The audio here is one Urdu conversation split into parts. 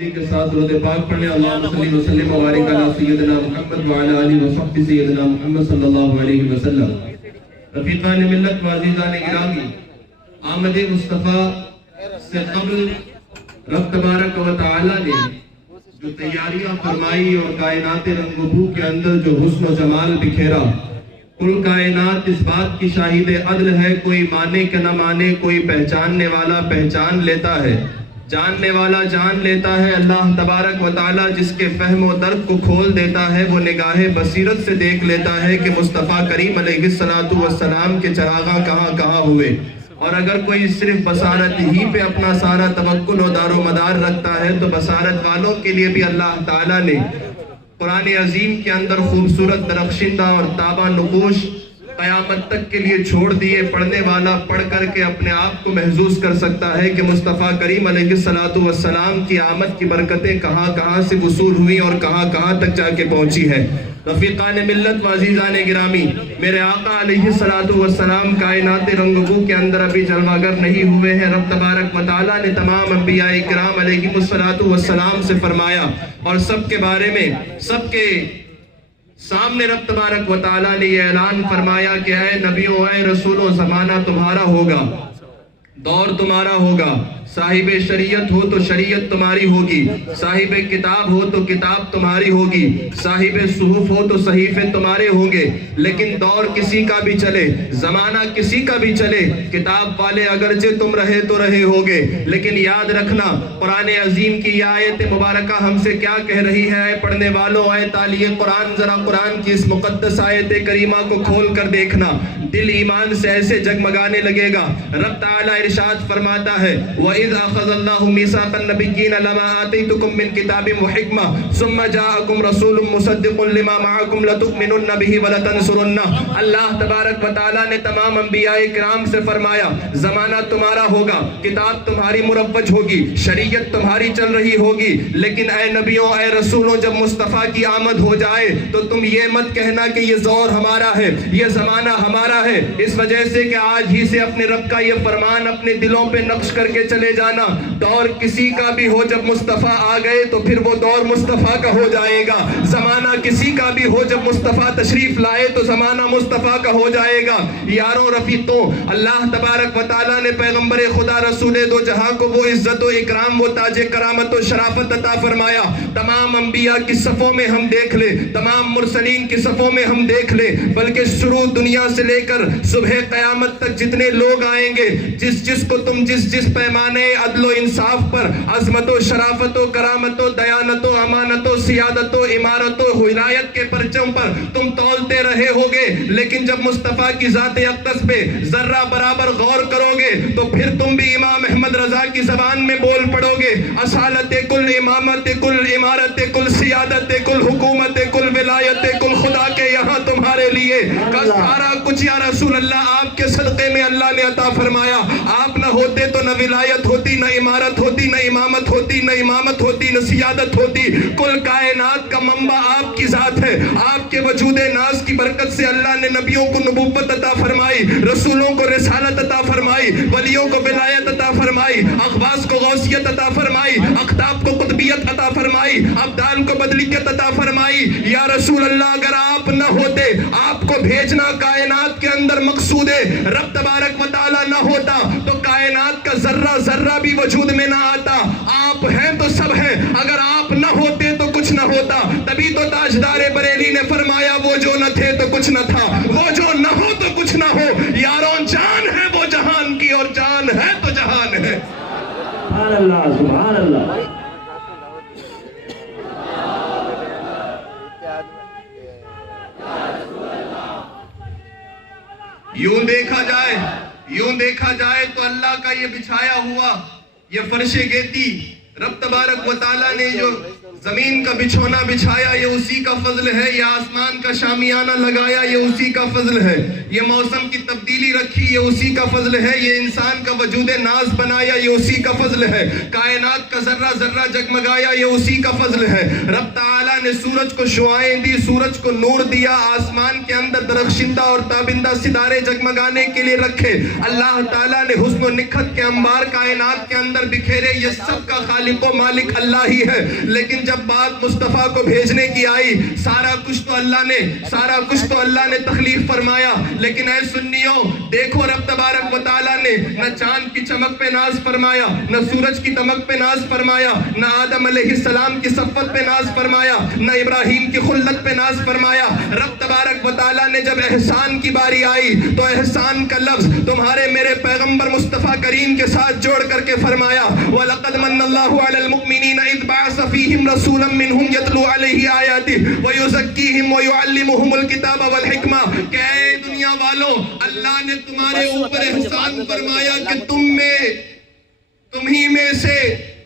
کے ساتھ درود پاک پڑھنے اللہم صلی وسلم و بارک علی سیدنا محمد وعلی آلہ وصحبہ سیدنا محمد صلی اللہ علیہ وسلم۔ رفیقان ملت معززان گرامی، آمد مصطفیٰ سے قبل رب تبارک و تعالی نے جو تیاریاں فرمائی اور کائنات رنگ و بو کے اندر جو حسن و جمال بکھیرا، کل کائنات اس بات کی شاہد عدل ہے، کوئی مانے کہ نہ مانے، کوئی پہچاننے والا پہچان لیتا ہے، جاننے والا جان لیتا ہے۔ اللہ تبارک و تعالی جس کے فہم و درک کو کھول دیتا ہے، وہ نگاہ بصیرت سے دیکھ لیتا ہے کہ مصطفیٰ کریم علیہ السلام کے چراغاں کہاں کہاں ہوئے۔ اور اگر کوئی صرف بصارت ہی پہ اپنا سارا توکل و دار و مدار رکھتا ہے تو بصارت والوں کے لیے بھی اللہ تعالیٰ نے قرآن عظیم کے اندر خوبصورت درخشندہ اور تابہ نقوش قیامت تک کے لیے چھوڑ دیے۔ پڑھنے والا پڑھ کر کے اپنے آپ کو محظوظ کر سکتا ہے کہ مصطفیٰ کریم علیہ السلام کی آمد کی برکتیں کہاں کہاں سے وصول ہوئی اور کہاں کہاں تک جا کے پہنچی ہے۔ رفیقان ملت وعزیزان گرامی، میرے آقا علیہ السلام کائنات رنگ بو کے اندر ابھی جلوہ گر نہیں ہوئے ہیں۔ رب تبارک و تعالیٰ نے تمام انبیاء کرام علیہ السلام سے فرمایا اور سب کے بارے میں سب کے سامنے رب تبارک و تعالیٰ نے یہ اعلان فرمایا کہ اے نبیوں اے رسولوں، زمانہ تمہارا ہوگا، دور تمہارا ہوگا، صاحب شریعت ہو تو شریعت تمہاری ہوگی، صاحب کتاب ہو تو کتاب تمہاری ہوگی، صاحب صحف ہو تو صحیفے تمہارے ہوں گے۔ لیکن دور کسی کا بھی چلے، زمانہ کسی کا بھی چلے، کتاب والے اگرچہ تم رہے تو رہے ہوگے، لیکن یاد رکھنا قرآن عظیم کی یہ آیت مبارکہ ہم سے کیا کہہ رہی ہے۔ اے پڑھنے والوں، اے تالیے قرآن، ذرا قرآن کی اس مقدس آیت کریمہ کو کھول کر دیکھنا، دل ایمان سے ایسے جگمگانے لگے گا۔ رب تعالیٰ ارشاد فرماتا ہے وَإِذْ أَخَذَ اللَّهُ مِيثَاقَ النَّبِيِّينَ لَمَا آتَيْتُكُم مِّن كِتَابٍ وَحِكْمَةٍ ثُمَّ جَاءَكُمْ رَسُولٌ مُّصَدِّقٌ لِّمَا مَعَكُمْ لَتُؤْمِنُنَّ بِهِ وَلَتَنصُرُنَّهُ۔ اللہ تبارک و تعالیٰ نے تمام انبیاء کرام سے فرمایا زمانہ تمہارا ہوگا، کتاب تمہاری مروج ہوگی، شریعت تمہاری چل رہی ہوگی، لیکن اے نبیوں اے رسولوں، جب مصطفیٰ کی آمد ہو جائے تو تم یہ مت کہنا کہ یہ دور ہمارا ہے، یہ زمانہ ہمارا ہے، اس وجہ سے کہ آج ہی سے اپنے رب کا یہ فرمان اپنے دلوں پہ نقش کر کے چلے جانا، دور کسی کا بھی ہو، جب مصطفیٰ آ گئے تو پھر وہ دور مصطفیٰ کا ہو جائے گا۔ زمانہ کسی کا بھی ہو، جب مصطفیٰ تشریف لائے تو زمانہ مصطفیٰ کا ہو جائے گا۔ یاروں رفیقوں، اللہ تبارک و تعالیٰ نے پیغمبر خدا رسول دو جہاں کو وہ عزت و اکرام، وہ تاج کرامت و شرافت عطا فرمایا۔ تمام انبیاء کی صفوں میں ہم دیکھ لیں، تمام مرسلین کی صفوں میں ہم دیکھ لیں، بلکہ شروع دنیا سے لے کر صبح قیامت تک جتنے لوگ آئیں گے، جس کو تم جس پیمانے عدل و انصاف پر عظمت و شرافت و کرامت و دیانت و امانت و سیادت و امارت و ولایت کے پرچم پر تم تولتے رہے ہوگے، لیکن جب مصطفیٰ کی ذات اقدس پہ ذرہ برابر غور کرو گے تو پھر تم بھی امام احمد رضا کی زبان میں بول پڑو گے، اصالت کل امامت کل امارت کل سیادت کل حکومت کل ولایت کل خدا کے یہاں تمہارے لیے کا سارا کچھ یا رسول اللہ آپ کے صدقے میں اللہ نے عطا فرمایا۔ آپ نہ ہوتے تو نہ ولایت ہوتی، نہ امارت ہوتی، نہ امامت ہوتی، نہ امامت ہوتی، نہ سیادت ہوتی۔ کل کائنات کا منبع آپ کی ذات ہے۔ آپ کے وجود ناز کی برکت سے اللہ نے نبیوں کو نبوت عطا فرمائی، رسولوں کو رسالت عطا فرمائی، ولیوں کو ولایت عطا فرمائی، اخواص کو غوثیت عطا فرمائی، اقطاب کو قطبیت عطا فرمائی، ابدال کو بدلیت عطا فرمائی۔ یا رسول اللہ، اگر آپ نہ ہوتے، آپ کو بھیجنا کائنات کے اندر مقصود ہے، رب تبارک و تعالیٰ نہ ہوتا تو کائنات کا ذرہ ذرہ بھی وجود میں نہ آتا۔ آپ ہیں تو سب ہیں، اگر آپ نہ ہوتے تو کچھ نہ ہوتا۔ تبھی تو تاجدار بریلی نے فرمایا وہ جو نہ تھے تو کچھ نہ تھا، وہ جو نہ ہو تو کچھ نہ ہو۔ یاروں، جان ہے وہ جہان کی اور جان ہے تو جہان ہے۔ سبحان اللہ، سبحان اللہ۔ یوں دیکھا جائے تو اللہ کا یہ بچھایا ہوا یہ فرش گیتی، رب تبارک و تعالیٰ نے جو زمین کا بچھونا بچھایا یہ اسی کا فضل ہے، یہ آسمان کا شامیانہ لگایا یہ اسی کا فضل ہے، یہ موسم کی تبدیلی رکھی یہ اسی کا فضل ہے، یہ انسان کا وجود ناز بنایا یہ اسی کا فضل ہے، کائنات کا ذرہ ذرہ جگمگایا یہ اسی کا فضل ہے۔ رب تعالیٰ نے سورج کو شعائیں دی، سورج کو نور دیا، آسمان کے اندر درخشندہ اور تابندہ ستارے جگمگانے کے لیے رکھے، اللہ تعالیٰ نے حسن و نکھت کے انبار کائنات کے اندر بکھیرے، یہ سب کا خالق و مالک اللہ ہی ہے۔ لیکن جب بات مصطفیٰ کو بھیجنے کی آئی، سارا کچھ تو اللہ نے تخلیق فرمایا، لیکن اے سنیوں دیکھو رب تبارک و تعالیٰ نے نہ چاند کی چمک پہ ناز فرمایا، نہ سورج کی دمک پہ ناز فرمایا، نہ آدم علیہ السلام کی صفت پہ ناز فرمایا، نہ ابراہیم کی خلت پہ ناز فرمایا۔ رب تبارک و تعالیٰ نے جب احسان کی باری آئی تو احسان کا لفظ تمہارے میرے پیغمبر مصطفیٰ کریم کے ساتھ جوڑ کر کے فرمایا، وَلَقَدْ مَنَّ اللَّهُ عَلَى الْمُؤْمِنِينَ إِذْ بَعَثَ فِيهِمْ رَسُولًا مِّنْهُمْ يَتْلُو عَلَيْهِ آيَاتِهِ وَيُزَكِّيهِمْ وَيُعَلِّمُهُمُ الْكِتَابَ وَالْحِكْمَةَ کہ اے دنیا والوں، اللہ نے تمہارے اوپر احسان فرمایا کہ تمہیں میں سے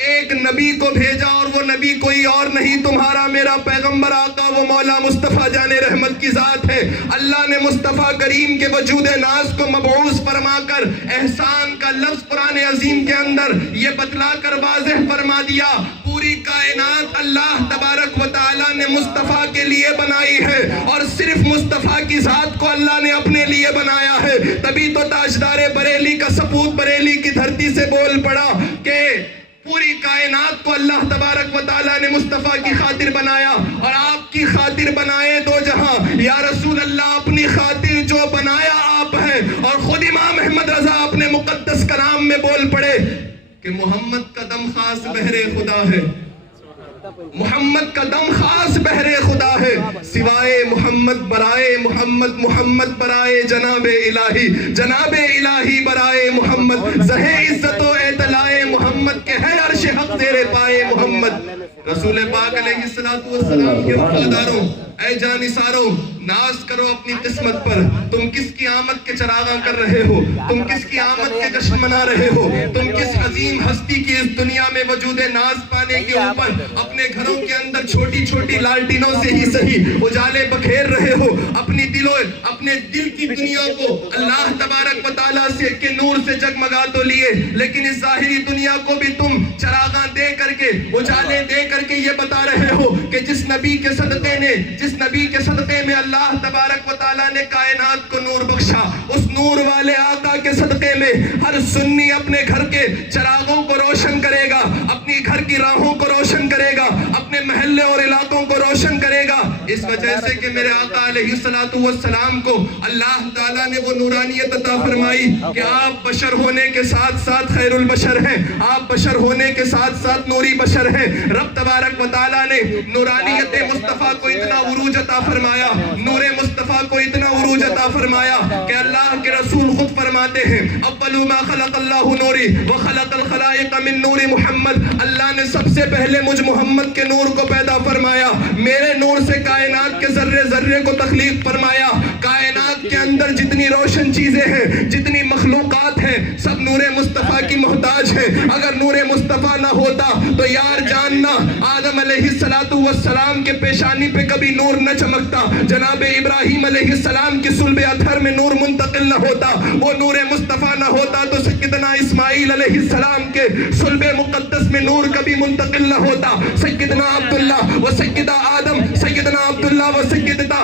ایک نبی کو بھیجا، اور وہ نبی کوئی اور نہیں، تمہارا میرا پیغمبر آقا وہ مولا مصطفیٰ جان رحمت کی ذات ہے۔ اللہ نے مصطفیٰ کریم کے وجود ناز کو مبعوث فرما کر احسان کا لفظ قرآن عظیم کے اندر یہ بتلا کر واضح فرما دیا، پوری کائنات اللہ تبارک و تعالیٰ نے مصطفیٰ کے لیے بنائی ہے، اور صرف مصطفیٰ کی ذات کو اللہ نے اپنے لیے بنایا ہے۔ تبھی تو تاجدار بریلی کا سپوت بریلی کی دھرتی سے بول پڑا کہ پوری کائنات کو اللہ تبارک و تعالیٰ نے مصطفیٰ کی خاطر بنایا، اور آپ کی خاطر بنائے دو جہاں۔ یا رسول اللہ، اپنی خاطر جو بنایا آپ ہیں، اور خود امام احمد رضا اپنے مقدس کلام میں بول پڑے کہ محمد کا دم خاص بہر خدا ہے، محمد کا دم خاص بہر خدا ہے، سوائے محمد برائے محمد، محمد برائے جناب الہی برائے محمد، زہے عزت و اعتلاء محمد کے ہے عرش حق زیر پائے محمد۔ رسول پاک علیہ السلام کے وفاداروں، اے جانثاروں، ناز کرو اپنی قسمت پر۔ تم کس کی آمد کے چراغاں کر رہے ہو، تم کس کی آمد کے جشن منا رہے ہو، تم کس عظیم ہستی کی اس دنیا میں وجود ناز پانے کے اوپر اپنے گھروں کے اندر چھوٹی چھوٹی لالٹینوں سے ہی صحیح اجالے بکھیر رہے ہو، اپنے دل کی دنیا کو اللہ تبارک و تعالیٰ سے کے نور سے جگمگا تو لیے، لیکن اس ظاہری دنیا کو بھی تم چراغاں دے کر کے، اجالے دے کر کے یہ بتا رہے ہو کہ جس نبی کے صدقے میں اللہ تبارک و تعالیٰ نے کائنات کو نور بخشا، اس نور والے آقا کے صدقے میں ہر سنی اپنے گھر کے چراغوں کو روشن کرے گا، اپنی گھر کی راہوں کو روشن کرے گا، اپنے محلے اور علاقوں کو روشن کرے گا، اس وجہ سے کہ میرے آقا علیہ السلام کو اللہ تعالیٰ نے وہ نورانیت عطا فرمائی کہ آپ بشر ہونے کے ساتھ ساتھ خیر البشر ہیں، آپ بشر ہونے کے ساتھ ساتھ نوری بشر ہیں۔ رب تبارک و تعالیٰ نے نورانیت مصطفیٰ کو اتنا عروج عطا فرمایا، نور مصطفیٰ کو اتنا عروج عطا فرمایا کہ اللہ کے رسول خود فرماتے ہیں، اول ما خلق اللہ نوری وخلق الخلائق من نور محمد، اللہ نے سب سے پہلے مجھ محمد کے نور کو پیدا فرمایا، میرے نور سے کائنات کے ذرے ذرے کو تخلیق فرمایا۔ کائنات کے اندر جتنی روشن چیزیں ہیں، جتنی مخلوقات ہیں، سب نور مصطفیٰ کی محتاج ہیں۔ اگر نور مصطفیٰ نہ ہوتا تو یار جاننا آدم علیہ السلام کے پیشانی پہ کبھی نور نہ چمکتا، جناب ابراہیم علیہ السلام کی صلب اطہر میں نور منتقل نہ ہوتا، وہ نور مصطفیٰ نہ ہوتا تو سیدنا اسماعیل علیہ السلام کے صلب مقدس میں نور کبھی منتقل نہ ہوتا، سیدنا عبداللہ و سیدہ آدم، سیدنا عبداللہ و سیدتنا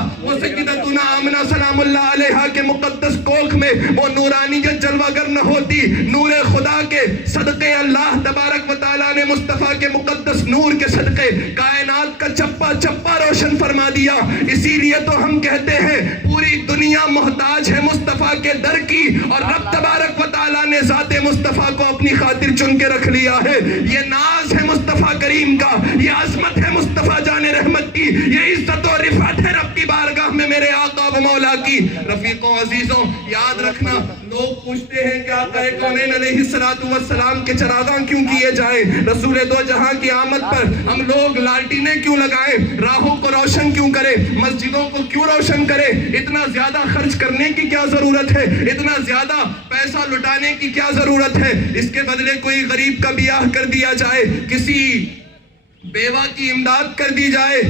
آمنہ سلام اللہ علیہا کے مقدس کوکھ میں وہ نورانیت جلوہ گر نہ ہوتی۔ نور خدا کے صدقے اللہ تبارک و تعالیٰ نے مصطفیٰ کے مقدس نور کے صدقے کائنات کا چپا چپا روشن فرما دیا۔ اسی لیے تو ہم کہتے ہیں پوری دنیا محتاج ہے مصطفیٰ کے در کی، اور رب تبارک و تعالیٰ نے ذات مصطفیٰ کو اپنی خاطر چن کے رکھ لیا ہے۔ یہ ناز ہے مصطفیٰ کریم کا، یہ عظمت ہے مصطفیٰ جان رحمت کی، یہ عزت و رفعت ہے رب کی بارگاہ میں میرے آقا و مولا کی۔ رفیقوں عزیزوں، یاد رکھنا، لوگ پوچھتے ہیں کہ آقا کونین علیہ السلام کے چراغاں کیوں کیے جائیں، رسول دو جہاں کی آمد پر ہم لوگ لالٹینیں کیوں لگائیں، راہوں کو روشن کیوں کریں، مسجدوں کو کیوں روشن کریں، اتنا زیادہ خرچ کرنے کی کیا ضرورت ہے، اتنا زیادہ پیسہ لٹانے کی کیا ضرورت ہے؟ اس کے بدلے کوئی غریب کا بیاہ کر دیا جائے، کسی بیوہ کی امداد کر دی جائے،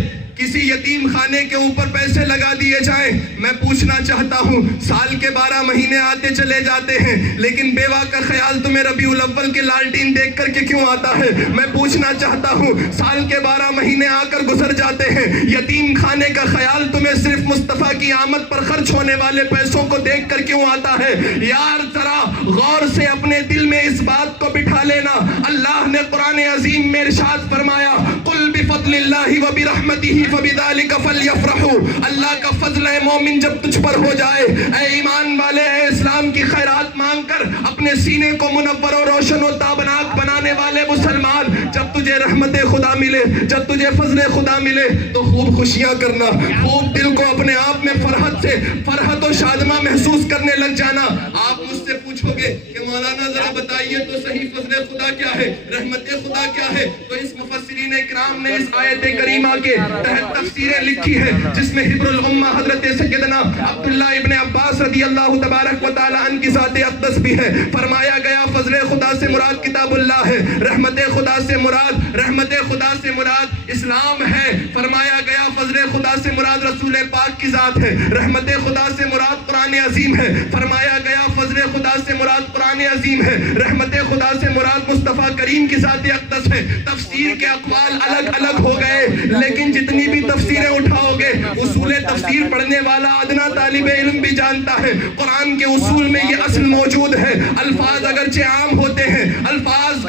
کسی یتیم خانے کے اوپر پیسے لگا دیے جائیں. میں پوچھنا چاہتا ہوں سال کے 12 مہینے آتے چلے جاتے ہیں لیکن بیوہ کا خیال تمہیں ربیع الاول کے لالٹین دیکھ کر کے کیوں آتا ہے؟ میں پوچھنا چاہتا ہوں سال کے 12 مہینے آ کر گزر جاتے ہیں یتیم خانے کا خیال تمہیں صرف مصطفیٰ کی آمد پر خرچ ہونے والے پیسوں کو دیکھ کر کیوں آتا ہے؟ یار ذرا غور سے اپنے دل میں اس بات کو بٹھا لینا. اللہ نے قرآن عظیم میں ارشاد فرمایا قل بفضل اللہ وبرحمتہ فبذلک فلیفرحوا. اللہ کا فضل ہے مومن جب تجھ پر ہو جائے. اے ایمان والے، اے اسلام کی خیرات مانگ کر اپنے سینے کو منور و روشن و تابناک بنانے والے مسلمان، جب تجھے رحمت خدا ملے، جب تجھے فضل خدا ملے تو خوب خوشیاں کرنا، خوب دل کو اپنے آپ میں فرحت و شادمہ محسوس کرنے لگ جانا. آپ مجھ سے پوچھو گے کہ مولانا ذرا بتائیے تو صحیح فضل خدا کیا ہے، رحمت خدا کیا ہے؟ تو اس مفسرین اکرام نے اس آیت کریمہ کے تحت تفسیریں لکھی ہے جس میں حبر الامہ حضرت سیدنا عبداللہ ابن عباس رضی اللہ تبارک و تعالی عنہ کی ذات اقدس بھی ہے. فرمایا گیا فضل خدا سے مراد کتاب اللہ ہے، رحمت خدا سے مراد اسلام ہے. فرمایا گیا فضل خدا سے مراد رسول پاک کی ذات ہے، رحمت خدا سے مراد قرآن عظیم ہے. فرمایا گیا فضل خدا سے مراد قرآن عظیم ہے، رحمت خدا سے مراد مصطفیٰ کریم کی ذات اقدس ہے. تفسیر کے اقوال الگ الگ ہو گئے لیکن جتنی بھی تفسیریں اٹھاؤ گے اصول تفسیر پڑھنے والا ادنا طالب علم بھی جانتا ہے قرآن کے اصول میں یہ اصل موجود ہے. الفاظ اگرچہ عام ہوتے ہیں، الفاظ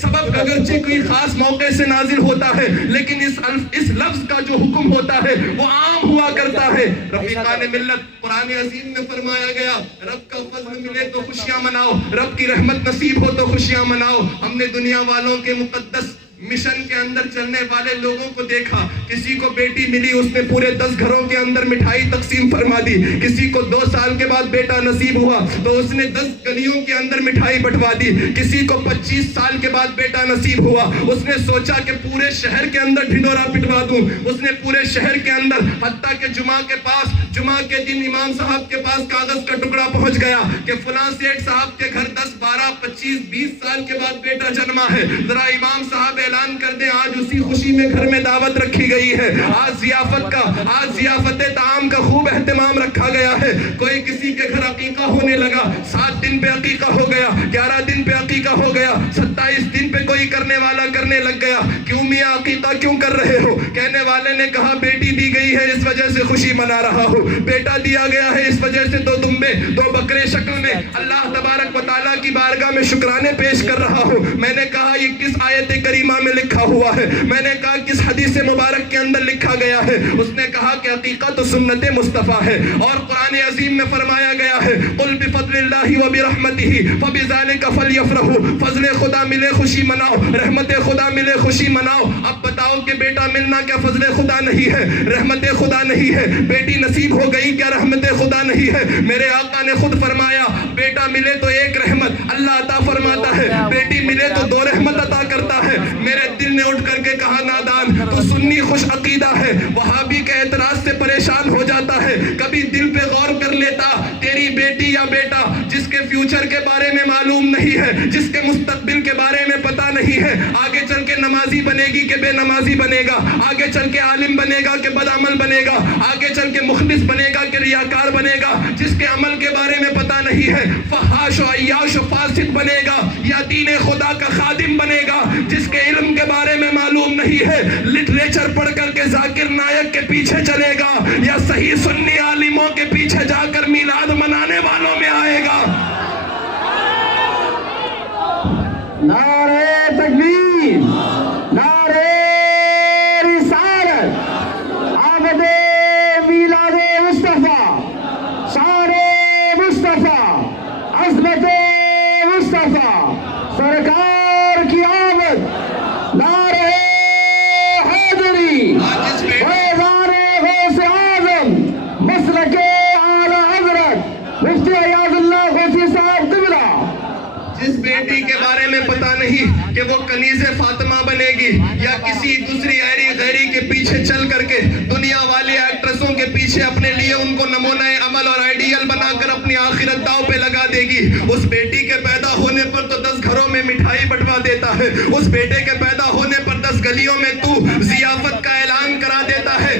سبب اگرچہ کوئی خاص موقع سے نازل ہوتا ہے لیکن اس لفظ کا جو حکم ہوتا ہے وہ عام ہوا کرتا ہے. رفیقان ملت، قرآن عظیم میں فرمایا گیا رب کا فضل ملے تو خوشیاں مناؤ، رب کی رحمت نصیب ہو تو خوشیاں مناؤ. ہم نے دنیا والوں کے مقدس مشن کے اندر چلنے والے لوگوں کو دیکھا. کسی کو بیٹی ملی، اس نے پورے 10 گھروں کے اندر مٹھائی تقسیم فرما دی. کسی کو 2 سال کے بعد بیٹا نصیب ہوا تو اس نے 10 گلیوں کے اندر مٹھائی بٹوا دی. کسی کو 25 سال کے بعد بیٹا نصیب ہوا، اس نے سوچا کہ پورے شہر کے اندر ڈھنڈورا پٹوا دوں. اس نے پورے شہر کے اندر حتیٰ کہ جمعہ کے دن امام صاحب کے پاس کاغذ کا ٹکڑا پہنچ گیا کہ فلاں سیٹھ صاحب کے گھر 10 12 25 20 سال کے بعد بیٹا جنما ہے. ذرا امام صاحب اعلان کر دیں آج اسی خوشی میں گھر میں دعوت رکھی گئی ہے، آج ضیافت طعام کا خوب اہتمام رکھا گیا ہے. کوئی کسی کے گھر عقیقہ ہونے لگا، 7 دن پہ عقیقہ ہو گیا، 11 دن پہ عقیقہ ہو گیا، 27 دن پہ کوئی کرنے والا کرنے لگ گیا. کیوں میاں عقیقہ کیوں کر رہے ہو؟ کہنے والے نے کہا بیٹی دی گئی ہے اس وجہ سے خوشی منا رہا ہوں، بیٹا دیا گیا ہے اس وجہ سے 2 دمبے 2 بکرے شکل میں اللہ تبارک و تعالیٰ کی بارگاہ میں شکرانے پیش کر رہا ہوں. میں نے کہا یہ کس آیت کریمہ میں لکھا ہوا ہے؟ میں نے کہا کس حدیث مبارک کے اندر لکھا گیا ہے؟ اس نے کہا کہ عقیقہ تو سنت مصطفیٰ ہے اور قرآن عظیم میں فرمایا گیا ہے قل بفضل اللہ وبرحمتہ فبذلک فلیفرحوا. فضل خدا ملے خوشی مناؤ، رحمت خدا ملے خوشی مناؤ. اب بتاؤ کہ بیٹا ملنا کیا فضل خدا نہیں ہے، رحمت خدا نہیں ہے؟ بیٹی نصیب ہو گئی کیا رحمت خدا نہیں ہے؟ میرے آقا نے خود فرمایا بیٹا ملے تو 1 رحمت اللہ عطا فرماتا ہے، بیٹی ملے تو 2 رحمت عطا کرتا ہے. میرے دل نے اٹھ کر کے کہا نادان تو سنی خوش عقیدہ ہے، وہابی کے اعتراض سے پریشان ہو جاتا ہے. کبھی دل پہ غور کر لیتا تیری بیٹی یا بیٹا جس کے فیوچر کے بارے میں معلوم نہیں ہے، جس کے مستقبل کے بارے میں پتہ نہیں ہے، آگے چل کے نمازی بنے گی کہ بے نمازی بنے گا، آگے چل کے عالم بنے گا کہ بدعمل بنے گا، آگے چل کے مخلص بنے گا کہ ریاکار بنے گا، جس کے عمل کے بارے میں پتہ نہیں ہے فحاش و عیاش و فاسد بنے گا یا دین خدا کا خادم بنے گا، جس کے علم کے بارے میں معلوم نہیں ہے لٹریچر پڑھ کر کے ذاکر نائک کے پیچھے چلے گا یا صحیح سنی عالموں کے پیچھے جا کر میلاد منانے والوں میں آئے گا. نعرہ تکبیر، نعرہ رسالت، آمد میلاد مصطفیٰ، شان مصطفیٰ، عظمت مصطفیٰ، سرکار کی آمد. نعرہ حیدری، فیضان غوث اعظم، مسلک اعلی حضرت مفتی ایاز اللہ غوثی صاحب قبلہ. جس بیٹی کے بارے میں پتہ نہیں کہ وہ کنیز فاطمہ بنے گی یا کسی دوسری غیری کے پیچھے چل کر کے دنیا والی ایکٹریسوں کے پیچھے اپنے لیے ان کو نمونہ عمل اور آئیڈیل بنا کر اپنی آخرت داؤ پہ لگا دے گی. اس بیٹی کے پیدا ہونے پر تو 10 گھروں میں مٹھائی بٹوا دیتا ہے، اس بیٹے کے پیدا ہونے پر 10 گلیوں میں تو ضیافت کا اعلان کرا دیتا ہے.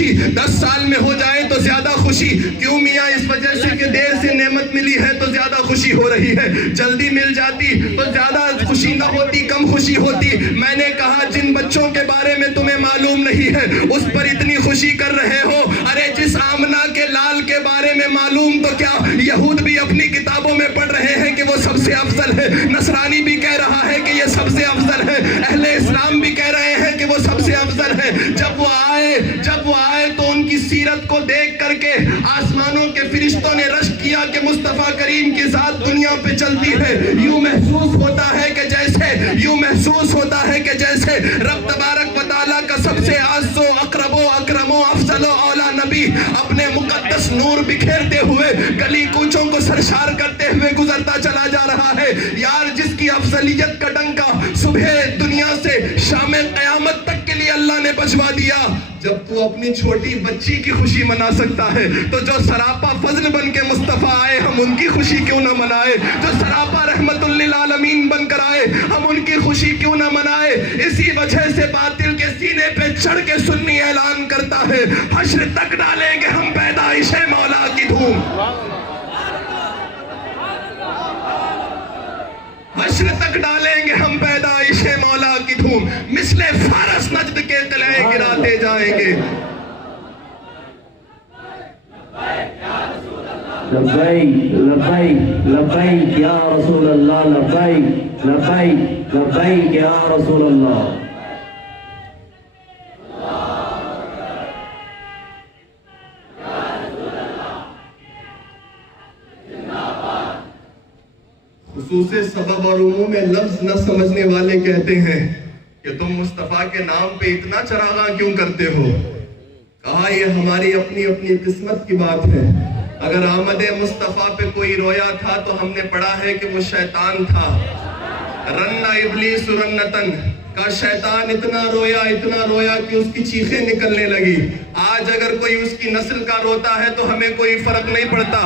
خوشی 10 سال میں ہو جائے تو زیادہ خوشی کیوں میاں؟ اس وجہ سے کہ دیر سے نعمت ملی ہے تو زیادہ خوشی ہو رہی ہے، جلدی مل جاتی تو زیادہ خوشی نہ ہوتی، کم خوشی ہوتی۔ میں نے کہا جن بچوں کے بارے میں تمہیں معلوم نہیں ہے اس پر اتنی خوشی کر رہے ہو، ارے جس آمنہ کے لال کے بارے میں معلوم تو کیا یہود بھی اپنی کتابوں میں پڑھ رہے ہیں کہ وہ سب سے افضل ہے، نصرانی بھی کہہ رہا ہے کہ یہ سب سے افضل ہے، اہل اسلام بھی کہہ رہے ہیں کہ وہ سب سے افضل ہے۔ جب وہ آئے تو ان کی سیرت کو دیکھ کر کے آسمانوں کے فرشتوں نے رشک کیا کہ مصطفیٰ کریم کی ذات دنیا پہ چلتی ہے، یوں محسوس ہوتا ہے کہ جیسے رب تبارک و تعالیٰ کا سب سے اعز و اقرب و اکرم و افضل و اولا نبی اپنے مقدس نور بکھیرتے ہوئے گلی کوچوں کو سرشار کرتے ہوئے گزرتا چلا جا رہا ہے۔ یار جس کی افضلیت کا ڈنکا صبح دنیا سے شام قیامت تک کے لیے اللہ نے بجوا دیا، جب تو اپنی چھوٹی بچی کی خوشی منا سکتا ہے تو جو سراپا فضل بن کے مصطفیٰ آئے ہم ان کی خوشی کیوں نہ منائے، جو سراپا رحمت للعالمین بن کر آئے ہم ان کی خوشی کیوں نہ منائے۔ اسی وجہ سے باطل کے سینے پہ چڑھ کے سنی اعلان کرتا ہے حشر تک ڈالیں گے ہم پیدائش مولا کی دھوم، حشر تک ڈالیں گے ہم پیدائش مولا کی دھوم، مثل فارس نجد کے قلعے گراتے جائیں گے۔ لبیک لبیک لبیک یا رسول اللہ، لبیک لبیک لبیک یا رسول اللہ۔ خصوص سبب اور عموم لفظ نہ سمجھنے والے کہتے ہیں کہ تم مصطفیٰ کے نام پہ اتنا چراغاں کیوں کرتے ہو؟ کہا یہ ہماری اپنی اپنی قسمت کی بات ہے۔ اگر آمد مصطفیٰ پہ کوئی رویا تھا تو ہم نے پڑھا ہے کہ وہ شیطان تھا۔ رن ابلیس رنتن کا شیطان اتنا رویا کہ اس کی چیخیں نکلنے لگی۔ آج اگر کوئی اس کی نسل کا روتا ہے تو ہمیں کوئی فرق نہیں پڑتا،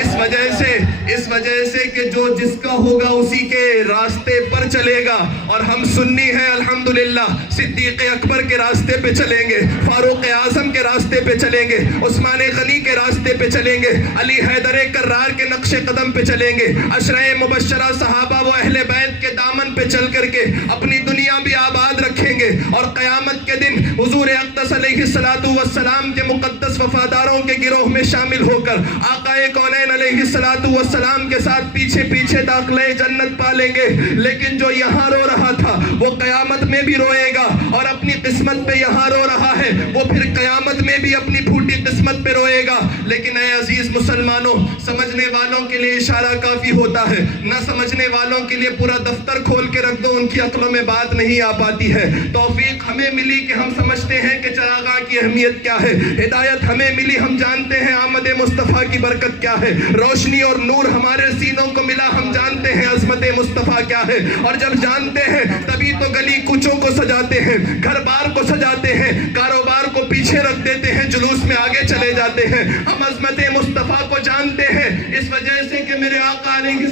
اس وجہ سے کہ جو جس کا ہوگا اسی کے راستے پر چلے گا، اور ہم سنی ہیں الحمدللہ، صدیق اکبر کے راستے پہ چلیں گے، فاروق اعظم کے راستے پہ چلیں گے، عثمان غنی کے راستے پہ چلیں گے، علی حیدر کرار کے نقش قدم پہ چلیں گے، عشرہ مبشرہ صحابہ و اہل بیت کے دامن پہ چل کر کے اپنی دنیا بھی آباد رکھیں گے، اور قیامت کے دن حضور اقدس علیہ السلام کے مقدس وفاداروں کے گروہ میں شامل ہو کر آقا کونین علیہ السلام کے ساتھ پیچھے پیچھے داخلے جنت پالیں گے۔ لیکن جو یہاں رو رہا تھا وہ قیامت میں بھی روئے گا، اور اپنی قسمت پہ یہاں رو رہا ہے وہ پھر قیامت میں بھی اپنی پھوٹی قسمت پہ روئے گا۔ لیکن اے عزیز مسلمانوں، سمجھنے والوں کے لیے اشارہ کافی ہوتا ہے، نہ سمجھنے والوں کے لیے پورا دفتر کھول کے رکھ دو، ان کی عقلوں میں بات نہیں آ پاتی ہے۔ توفیق ہمیں ملی کہ ہم سمجھتے ہیں کہ چراغاں کی اہمیت کیا ہے، ہدایت ہمیں ملی ہم جانتے ہیں آمد مصطفیٰ کی برکت کیا ہے، روشنی اور نور ہمارے سینوں کو ملا ہم جانتے ہیں عظمت مصطفیٰ کیا ہے، اور جب جانتے ہیں تبھی تو گلی کوچوں کو سجاتے ہیں، گھر بار کو سجاتے ہیں، کاروبار کو پیچھے رکھ دیتے ہیں، جلوس میں آگے چلے جاتے ہیں۔ ہم عظمت مصطفیٰ کو جانتے ہیں اس وجہ سے کہ میرے آقا علیہ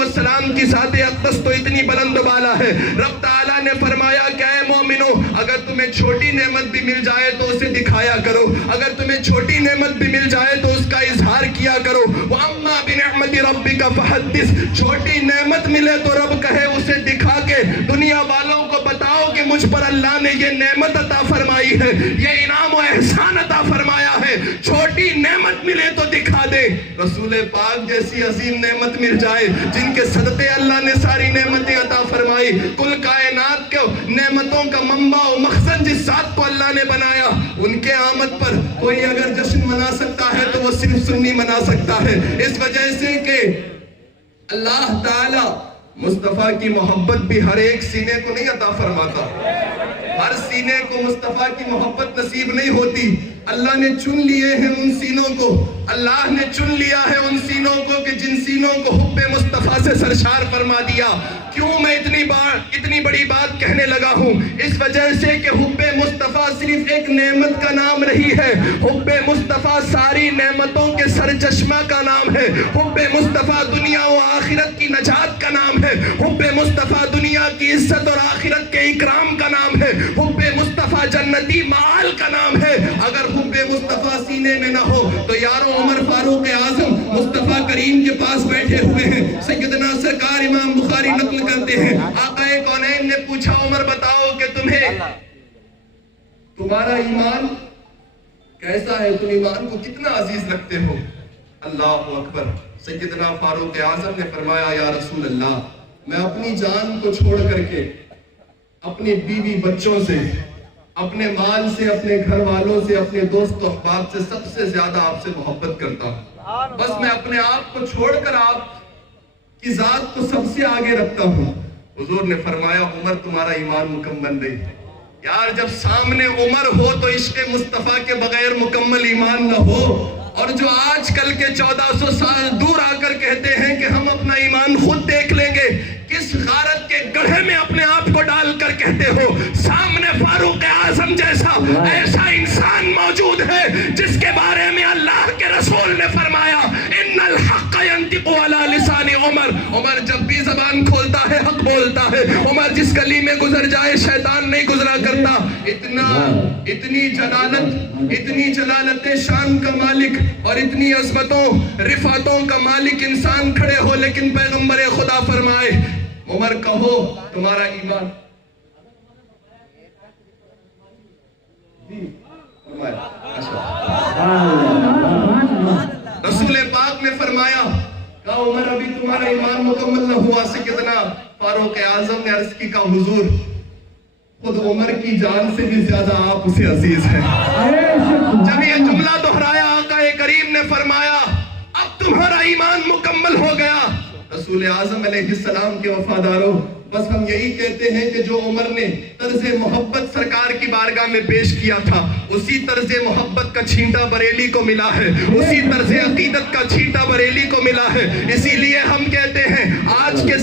السلام کی ذات اقدس تو اتنی بلند و بالا ہے۔ رب تعالیٰ نے فرمایا کہ اے مومنو، اگر تمہیں چھوٹی نعمت بھی مل جائے تو اسے دکھایا کرو، اگر تمہیں چھوٹی نعمت بھی مل جائے تو اس کا اظہار کیا کرو۔ وَأَمَّا بِنِعْمَةِ رَبِّكَ فَحَدِّثْ، چھوٹی نعمت ملے تو رب کہے اسے دکھا کے دنیا والوں کو بتاؤ کہ مجھ پر اللہ نے یہ نعمت عطا فرمائی ہے، یہ انعام و احسان عطا فرمایا ہے۔ چھوٹی نعمت ملے تو دکھا دے۔ رسول پاک جیسی عظیم نعمت مل جائے جن کے صدقے اللہ نے ساری نعمتیں عطا فرمائی، کل کائنات کو نعمتوں کا منبع و مخزن جس ذات کو اللہ نے بنایا، ان کے آمد پر کوئی اگر جشن منا سکتا ہے تو وہ صرف سنی منا سکتا ہے۔ اس وجہ سے کہ اللہ تعالی مصطفیٰ کی محبت بھی ہر ایک سینے کو نہیں عطا فرماتا، ہر سینے کو مصطفیٰ کی محبت نصیب نہیں ہوتی۔ اللہ نے چن لیے ہیں ان سینوں کو، اللہ نے چن لیا ہے ان سینوں کو کہ جن سینوں کو حب مصطفیٰ سے سرشار فرما دیا۔ کیوں میں اتنی بڑی بات کہنے لگا ہوں؟ اس وجہ سے کہ حب مصطفیٰ صرف ایک نعمت کا نام رہی ہے، حب مصطفیٰ ساری نعمتوں کے سرچشمہ کا نام ہے، حب مصطفیٰ دنیا و آخرت کی نجات کا نام ہے، حب مصطفیٰ دنیا کی عزت اور آخرت کے اکرام کا نام ہے، حب مصطفیٰ جنتی معال کا نام ہے۔ اگر حب سینے میں نہ ہو تو یارو عمر فاروق اعظم مصطفیٰ کریم کے پاس بیٹھے ہوئے ہیں. سیدنا سرکار امام بخاری نقل کرتے ہیں آقا کونین نے پوچھا عمر بتاؤ کہ تمہارا ایمان کیسا ہے, تم ایمان کو کتنا عزیز رکھتے ہو؟ اللہ اکبر. سیدنا فاروق اعظم نے فرمایا یا رسول اللہ, میں اپنی جان کو چھوڑ کر کے اپنی بیوی بچوں سے, اپنے مال سے, اپنے گھر والوں سے, اپنے دوست و احباب سے سب سے زیادہ آپ سے محبت کرتا ہوں. بس میں اپنے آپ کو چھوڑ کر آپ کی ذات کو سب سے آگے رکھتا ہوں. حضور نے فرمایا عمر تمہارا ایمان مکمل نہیں. یار جب سامنے عمر ہو تو عشق مصطفیٰ کے بغیر مکمل ایمان نہ ہو. اور جو آج کل کے 1400 سال دور آ کر کہتے ہیں کہ ہم اپنا ایمان خود دیکھ لیں گے, کس غارت کے گڑھے میں اپنے آپ کو ڈال کر کہتے ہو سامنے فاروق اعظم جیسا ایسا انسان موجود ہے جس کے بارے میں اللہ کے رسول نے فرمایا ان الحق ينطق على لسان عمر. عمر جب بھی زبان کھولتا ہے حق بولتا ہے. عمر جس گلی میں گزر جائے شیطان نہیں گزرا کرتا. اتنی جلالت شان کا مالک اور اتنی عظمتوں رفعتوں کا مالک انسان کھڑے ہو, لیکن پیغمبر خدا فرمائے عمر کہو تمہارا ایمان. رسول پاک نے فرمایا کہا عمر ابھی تمہارا ایمان مکمل نہ ہوا. سیدنا فاروق اعظم نے عرض کی کہا حضور خود عمر کی جان سے بھی زیادہ آپ اسے عزیز ہیں. جب یہ جملہ دہرایا آقا کریم نے فرمایا اب تمہارا ایمان مکمل ہو گیا. رسول اعظم علیہ السلام کے وفاداروں, بس ہم یہی کہتے ہیں کہ جو عمر نے طرز محبت سرکار کی بارگاہ میں پیش کیا تھا اسی طرز محبت کا چھینٹا بریلی کو ملا ہے, اسی طرز عقیدت کا چھینٹا بریلی کو ملا ہے. اسی لیے ہم کہتے ہیں آج کے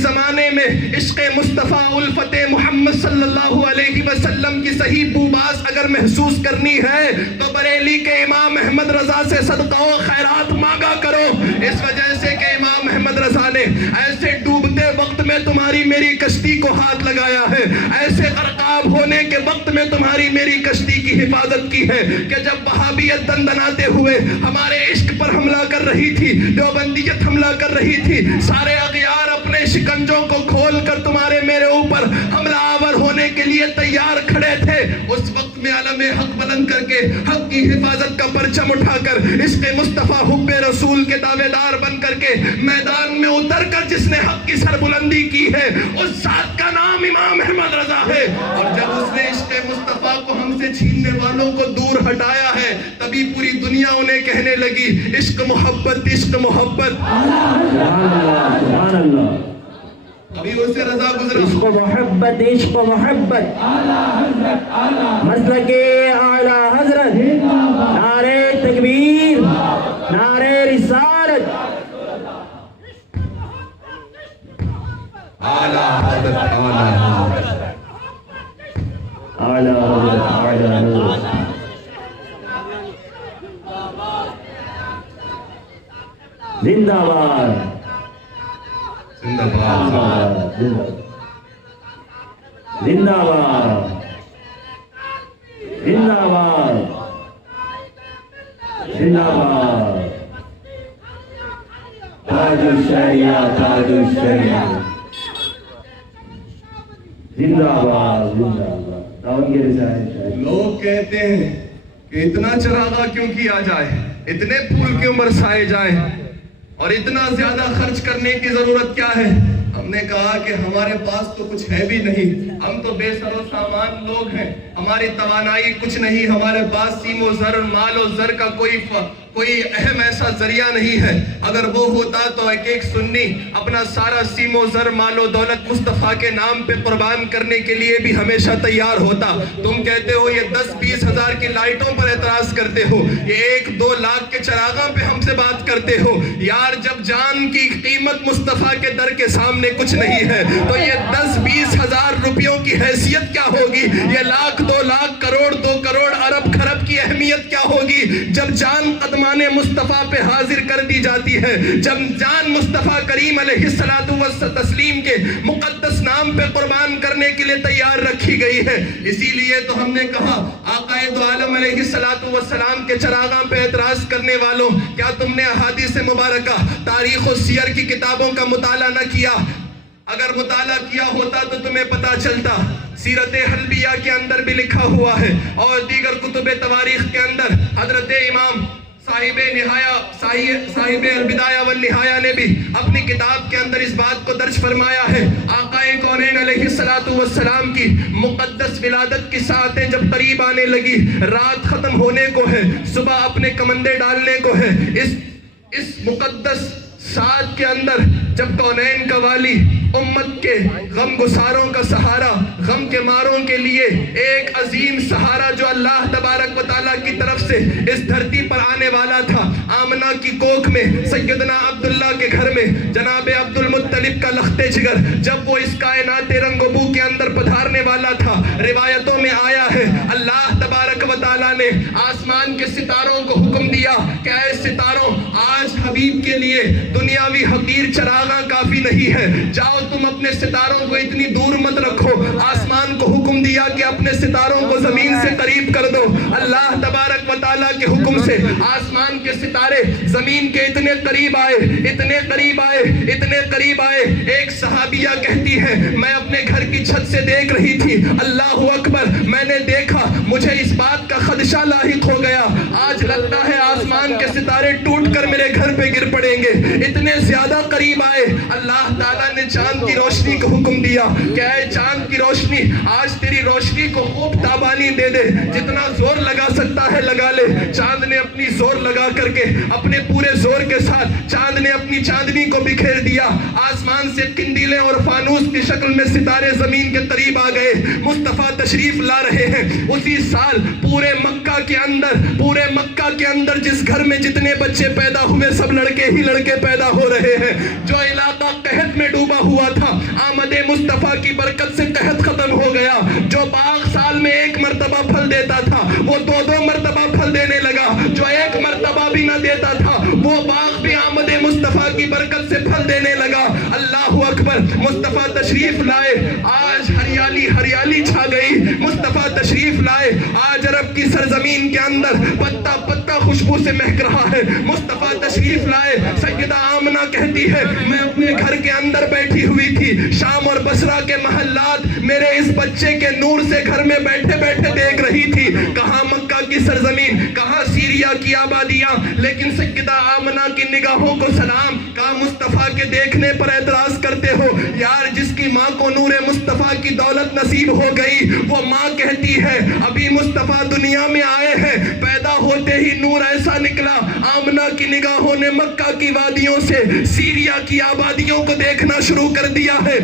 زمانے میں عشق مصطفیٰ الفت محمد صلی اللہ علیہ وسلم کی صحیح بوباس اگر محسوس کرنی ہے تو بریلی کے امام احمد رضا سے صدقہ و خیرات مانگا کرو. اس وجہ سے کہ امام احمد رضا نے ایسے ڈوبتے وقت میں تمہاری میری کشتی کو ہاتھ لگایا ہے, ایسے غرقاب ہونے کے وقت میں تمہاری میری کشتی کی حفاظت کی ہے کہ جب وہابیت دندناتے ہوئے ہمارے عشق پر حملہ کر رہی تھی, دیوبندیت حملہ کر رہی تھی, سارے اغیار اپنے شکنجوں کو کھول کر تمہارے میرے اوپر حملہ آور ہونے کے لیے تیار کھڑے تھے, اس وقت میں علم حق بلند کر کے حق کی حفاظت کا پرچم اٹھا کر عشق مصطفیٰ حب رسول کے دعوے دار بن کر کے میدان میں اتر کر جس نے حق کی سربلندی کی ہے اس ذات کا نام امام احمد رضا ہے. اور جب اس نے عشق مصطفیٰ کو ہم سے چھیننے والوں کو دور ہٹایا ہے تبھی پوری دنیا انہیں کہنے لگی عشق محبت عشق محبت. ابھی اسے رضا گزرا عشق محبت عشق محبت مسلک اعلی حضرت نعرہ تکبیر نعرہ رسالت اعلی حضرت اعلی حضرت اعلی حضرت. زندہ باد زندہ باد زندہ باد زندہ باد زندہ باد. تاج الشریعہ تاج الشریعہ زندہ باد زندہ باد. داؤدگری صاحب لوگ کہتے ہیں کہ اتنا چراغا کیوں کیا جائے, اتنے پھول کیوں برسائے جائیں اور اتنا زیادہ خرچ کرنے کی ضرورت کیا ہے. ہم نے کہا کہ ہمارے پاس تو کچھ ہے بھی نہیں, ہم تو بے سر و سامان لوگ ہیں, ہماری توانائی کچھ نہیں, ہمارے پاس سیم و زر مال و زر کا کوئی اہم ایسا ذریعہ نہیں ہے. اگر وہ ہوتا تو ایک سنی اپنا سارا سیم و زر مال و دولت مصطفیٰ کے نام پہ قربان کرنے کے لیے بھی ہمیشہ تیار ہوتا. تم کہتے ہو یہ 10-20 ہزار کی لائٹوں پر اعتراض کرتے ہو, یہ 1-2 لاکھ کے چراغاں پہ ہم سے بات کرتے ہو. یار جب جان کی قیمت مصطفیٰ کے در کے سامنے کچھ نہیں ہے تو یہ 10-20 ہزار روپیوں کی حیثیت کیا ہوگی, یہ 1,00,000 2 لاکھ کروڑ 2 کروڑ ارب خرب کی اہمیت کیا ہوگی جب جان قدمان مصطفیٰ پہ حاضر کر دی جاتی ہے، جب جان مصطفیٰ کریم علیہ الصلوۃ والتسلیم کے مقدس نام پہ قربان کرنے کے لیے تیار رکھی گئی ہے، اسی لیے تو ہم نے کہا آقا دو عالم علیہ الصلوۃ والسلام کے چراغاں پہ اعتراض کرنے والوں، کیا تم نے احادیث مبارکہ تاریخ و سیر کی کتابوں کا مطالعہ نہ کیا؟ اگر مطالعہ کیا ہوتا تو تمہیں پتا چلتا، سیرت حلبیہ کے اندر بھی لکھا ہوا ہے اور دیگر کتب تواریخ کے اندر حضرت امام صاحب البدایہ والنہایہ نے بھی اپنی کتاب کے اندر اس بات کو درج فرمایا ہے، آقا کونین علیہ الصلوۃ والسلام کی مقدس ولادت کی ساعتیں جب قریب آنے لگی، رات ختم ہونے کو ہے، صبح اپنے کمندے ڈالنے کو ہے، اس مقدس ساتھ کے اندر جب کونین کا والی امت کے غم گساروں کا سہارا، غم کے ماروں کے لیے ایک عظیم سہارا جو اللہ تبارک و تعالیٰ کی طرف سے اس دھرتی پر آنے والا تھا، آمنہ کی کوکھ میں سیدنا عبداللہ کے گھر میں جناب عبد المطلب کا لخت جگر جب وہ اس کائنات رنگ و بو کے اندر پدھارنے والا تھا، روایتوں میں آیا ہے اللہ تبارک و تعالیٰ نے آسمان کے ستاروں کو حکم دیا کہ اے ستاروں، آج حبیب کے لیے دنیاوی حقیر چراغاں کافی نہیں ہے، جاؤ تم اپنے ستاروں کو اتنی دور مت رکھو، آسمان کو حکم دیا کہ اپنے ستاروں کو زمین سے قریب کر دو، اللہ تبارک و تعالیٰ کے حکم سے آسمان کے ستارے زمین کے اتنے قریب آئے، اتنے قریب آئے، اتنے قریب آئے، ایک صحابیہ کہتی ہے میں اپنے گھر کی چھت سے دیکھ رہی تھی، اللہ اکبر، میں نے دیکھا مجھے اس بات کا خدشہ لاحق ہو گیا، آج لگتا ہے آسمان کے ستارے ٹوٹ کر میرے گھر پہ گر پڑیں گے، اتنے زیادہ قریب آئے، اللہ تعالیٰ نے چاند کی روشنی کو حکم دیا کہ اے چاند کی روشنی، آج تیری روشنی کو خوب تابانی دے دے، جتنا زور لگا سکتا ہے لگا لے، چاند نے اپنی زور لگا کر کے اپنے پورے زور کے ساتھ چاند نے اپنی چاندنی کو بکھیر دیا، آسمان سے قندیلیں اور فانوس کی شکل میں ستارے زمین کے قریب آ گئے، مصطفیٰ تشریف لا رہے ہیں، اسی سال پورے مکہ کے اندر جس گھر میں جتنے بچے پیدا ہوئے سب لڑکے ہی لڑکے پیدا ہو رہے ہیں، جو علاقہ قحط میں ڈوبا ہوا تھا، آمد مصطفیٰ کی برکت سے قحط ختم ہو گیا، جو باغ سال میں ایک مرتبہ پھل دیتا تھا وہ دو مرتبہ پھل دینے لگا، جو ایک مرتبہ بھی نہ دیتا تھا وہ باغ بھی آمد مصطفیٰ کی برکت سے پھل دینے لگا، اللہ اکبر، مصطفیٰ تشریف لائے، آج ہریالی ہریالی چھا گئی، مصطفیٰ تشریف لائے، آج عرب کی سرزمین کے اندر پتا پتا خوشبو سے مہک رہا ہے، مصطفیٰ تشریف لائے، سیدہ آمنہ کہتی ہے میں اپنے گھر کے اندر بیٹھی ہوئی تھی، شام اور بصرہ کے محلات میرے اس بچے کے نور سے گھر میں بیٹھے بیٹھے دیکھ رہی تھی، کہاں مکہ کی سرزمین، کہاں سیریا کی آبادیاں، لیکن سیدہ آمنہ کی نگاہوں کو سلام، کہاں مصطفیٰ کے دیکھنے پر اعتراض کرتے ہو، یار جس کی ماں کو نور مصطفیٰ کی دولت نصیب ہو گئی وہ ماں کہتی ہے ابھی مصطفیٰ دنیا میں آئے ہیں، پیدا ہوتے ہی نور ایسا نکلا، آمنہ کی نگاہوں نے مکہ کی وادیوں سے سیریا کی آبادیوں کو دیکھنا شروع کر دیا ہے،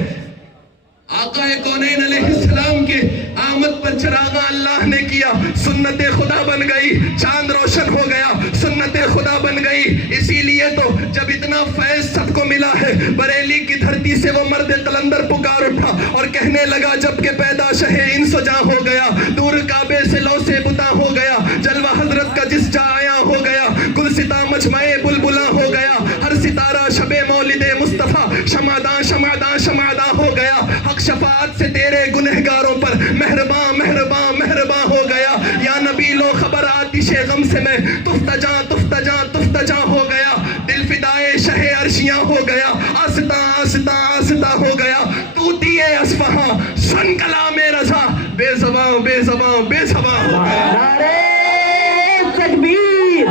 آقا کونین علیہ السلام کے آمد پر چراغاں اللہ نے کیا، سنت خدا بن گئی، چاند روشن ہو گیا، سنت خدا بن گئی، اسی لیے تو جب اتنا فیض سب کو ملا ہے، بریلی کی دھرتی سے وہ مرد قلندر پکار اٹھا اور کہنے لگا جب کہ پیدا شہ انس و جاں ہو گیا، دور کعبے سے لو سے بتا ہو گیا، جلوہ حضرت کا جس جا آیا ہو گیا، گلستہ مجمع بلبلاں ہو گیا، ہر ستارہ شب مولد مصطفیٰ شمعداں شمعداں شمعداں ہو گیا، حق شفاعت سے تیرے گنہگاروں پر مہرباں مہرباں مہرباں ہو گیا، یا نبی لو خبر آتش غم سے میں تفتجاں تفتجاں تفتجاں ہو گیا، دل فدائے شہ عرشیاں ہو گیا، آستاں آستاں آستاں ہو گیا، طوطی اصفہاں سن کلام رضا بے زباں بے زباں بے زباں ہو گیا، نعرہ تکبیر،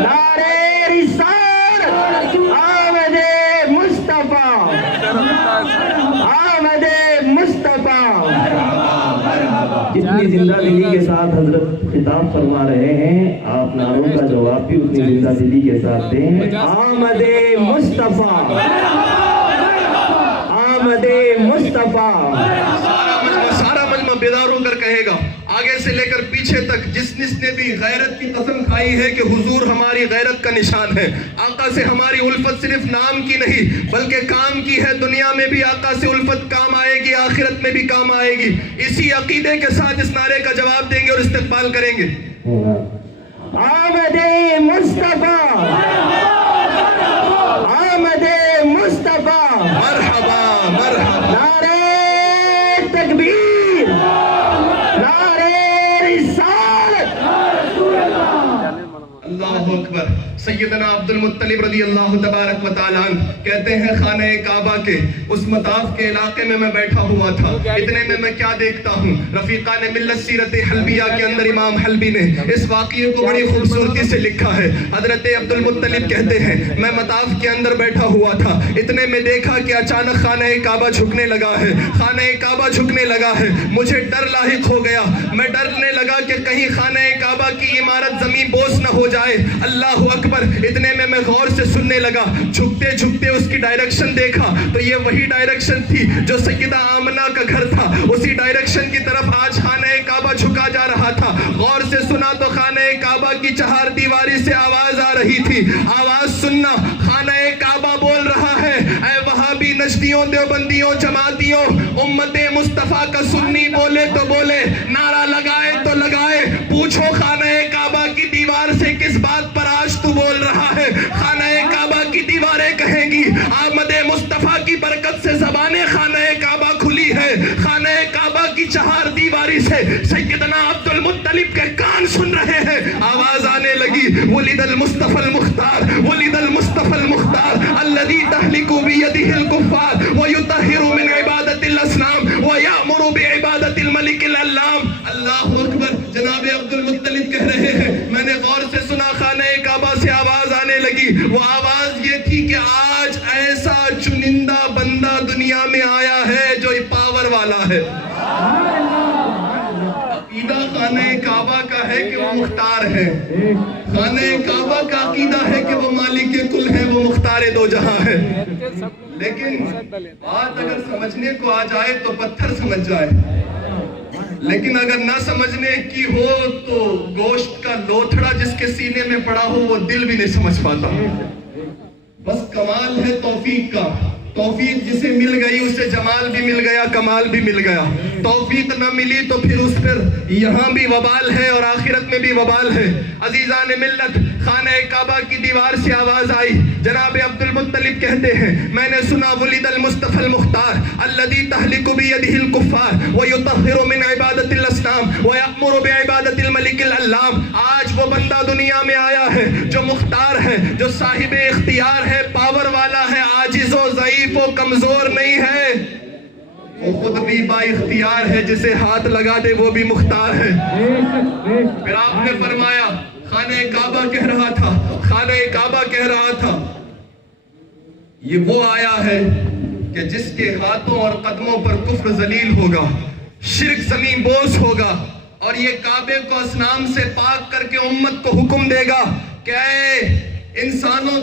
نعرہ رسالت، آمد مصطفیٰ، آمد مصطفیٰ، جتنی زندہ دلی کے ساتھ حضرت خطاب فرما رہے ہیں آپ نعروں کا جواب بھی اتنی زندہ دلی کے ساتھ دیں، آمد مصطفیٰ، آمد مصطفیٰ، سارا مجمع بیدار ہو کر کہے گا آگے سے لے کر پیچھے تک، جس نے بھی غیرت کی قسم کھائی ہے کہ حضور ہماری غیرت کا نشان ہے، آقا سے ہماری الفت صرف نام کی نہیں بلکہ کام کی ہے، دنیا میں بھی آقا سے الفت کام آئے گی، آخرت میں بھی کام آئے گی، اسی عقیدے کے ساتھ اس نعرے کا جواب دیں گے اور استقبال کریں گے، آمد آمد مصطفیٰ آمد مصطفیٰ مرحبا مرحبا نعرہ تکبیر نعرہ رسالت اللہ اکبر۔ سیدنا عبد المطلب رضی اللہ تبارک و تعالیٰ عنہ کہتے ہیں خانہ کعبہ کے اس مطاف کے علاقے میں بیٹھا ہوا تھا، اتنے میں کیا دیکھتا ہوں، رفیقان ملت سیرت حلبیہ کے اندر امام حلبی نے اس واقعے کو بڑی خوبصورتی سے لکھا ہے۔ حضرت عبد المطلب کہتے ہیں میں مطاف کے اندر بیٹھا ہوا تھا، اتنے میں دیکھا کہ اچانک خانہ کعبہ جھکنے لگا ہے، خانہ کعبہ جھکنے لگا ہے، مجھے ڈر لاحق ہو گیا، میں ڈرنے لگا کہ کہیں خانہ کعبہ کی عمارت زمین بوس نہ ہو جائے۔ اللہ اکبر۔ اتنے میں غور سے سننے لگا، جھکتے جھکتے اس کی ڈائریکشن دیکھا تو یہ وہی ڈائریکشن تھی جو سیدہ آمنہ کا گھر تھا، اسی ڈائریکشن کی طرف آج خانہ کعبہ جھکا جا رہا تھا۔ غور سے سنا تو خانہ کعبہ کی چہار دیواری سے آواز آ رہی تھی، آواز سننا، خانہ کعبہ بول رہا ہے اے وہابی نجدیوں دیوبندیوں جماعتیوں، امت مصطفیٰ کا سنی بولے تو بولے، نعرہ لگائے تو لگائے، پوچھو خانہ کعبہ کی دیوار سے کس بات پر آج تو بول رہا ہے؟ خانہ کعبہ کی دیواریں کہیں گی آمد مصطفیٰ کی برکت سے زبانیں خانہ کعبہ کھلی ہے، خانہ کعبہ کی چہار دیواری سے سیدنا عبد المطلب کے کان سن رہے ہیں، آواز آنے لگی ولد المصطفى المختار ولد المصطفى المختار الذي تهلك بيده الكفار ويطهر من عبادة الأصنام ويأمر بعبادة الملك العلام۔ اللہ اکبر۔ جناب عبد المطلب کہہ رہے ہیں میں نے غور سے سنا، خانہ کعبہ سے آواز آنے لگی، وہ آواز یہ تھی کہ آج ایسا چنندہ بندہ دنیا میں آیا ہے جو پاور والا ہے۔ عقیدہ خانہ کعبہ کا ہے کہ وہ مختار ہے، خانہ کعبہ کا عقیدہ ہے کہ وہ مالک کل ہے، وہ مختار دو جہاں ہے۔ لیکن بات اگر سمجھنے کو آ جائے تو پتھر سمجھ جائے، لیکن اگر نہ سمجھنے کی ہو تو گوشت کا لوتھڑا جس کے سینے میں پڑا ہو وہ دل بھی نہیں سمجھ پاتا۔ بس کمال ہے توفیق کا، توفیق جسے مل گئی اسے جمال بھی مل گیا، کمال بھی مل گیا۔ توفیق نہ ملی تو پھر اس پر یہاں بھی وبال ہے اور آخرت میں بھی وبال ہے۔ عزیزان ملت، خانہ کعبہ کی دیوار سے آواز آئی، جناب عبد المطلب کہتے ہیں میں نے سنا ولد المصطفى المختار الذي تهلك بيده الكفار ويطهر من عبادة الاصنام ويأمر بعبادة الملك العلام۔ آج وہ بندہ دنیا میں آیا ہے جو مختار ہے، جو صاحب اختیار ہے، پاور والا ہے، عاجز و ضعیف و کمزور نہیں ہے، وہ خود بھی با اختیار ہے، جسے ہاتھ لگا دے وہ بھی مختار ہے۔ پھر آپ نے فرمایا خانہ کعبہ کہہ رہا تھا، خانہ کعبہ کہہ رہا تھا یہ وہ آیا ہے کہ جس کے ہاتھوں اور قدموں پر کفر ذلیل ہوگا، شرک زمین بوس ہوگا، اور یہ کعبے کو اصنام سے پاک کر کے امت کو حکم دے گا کہ اے انسانوں،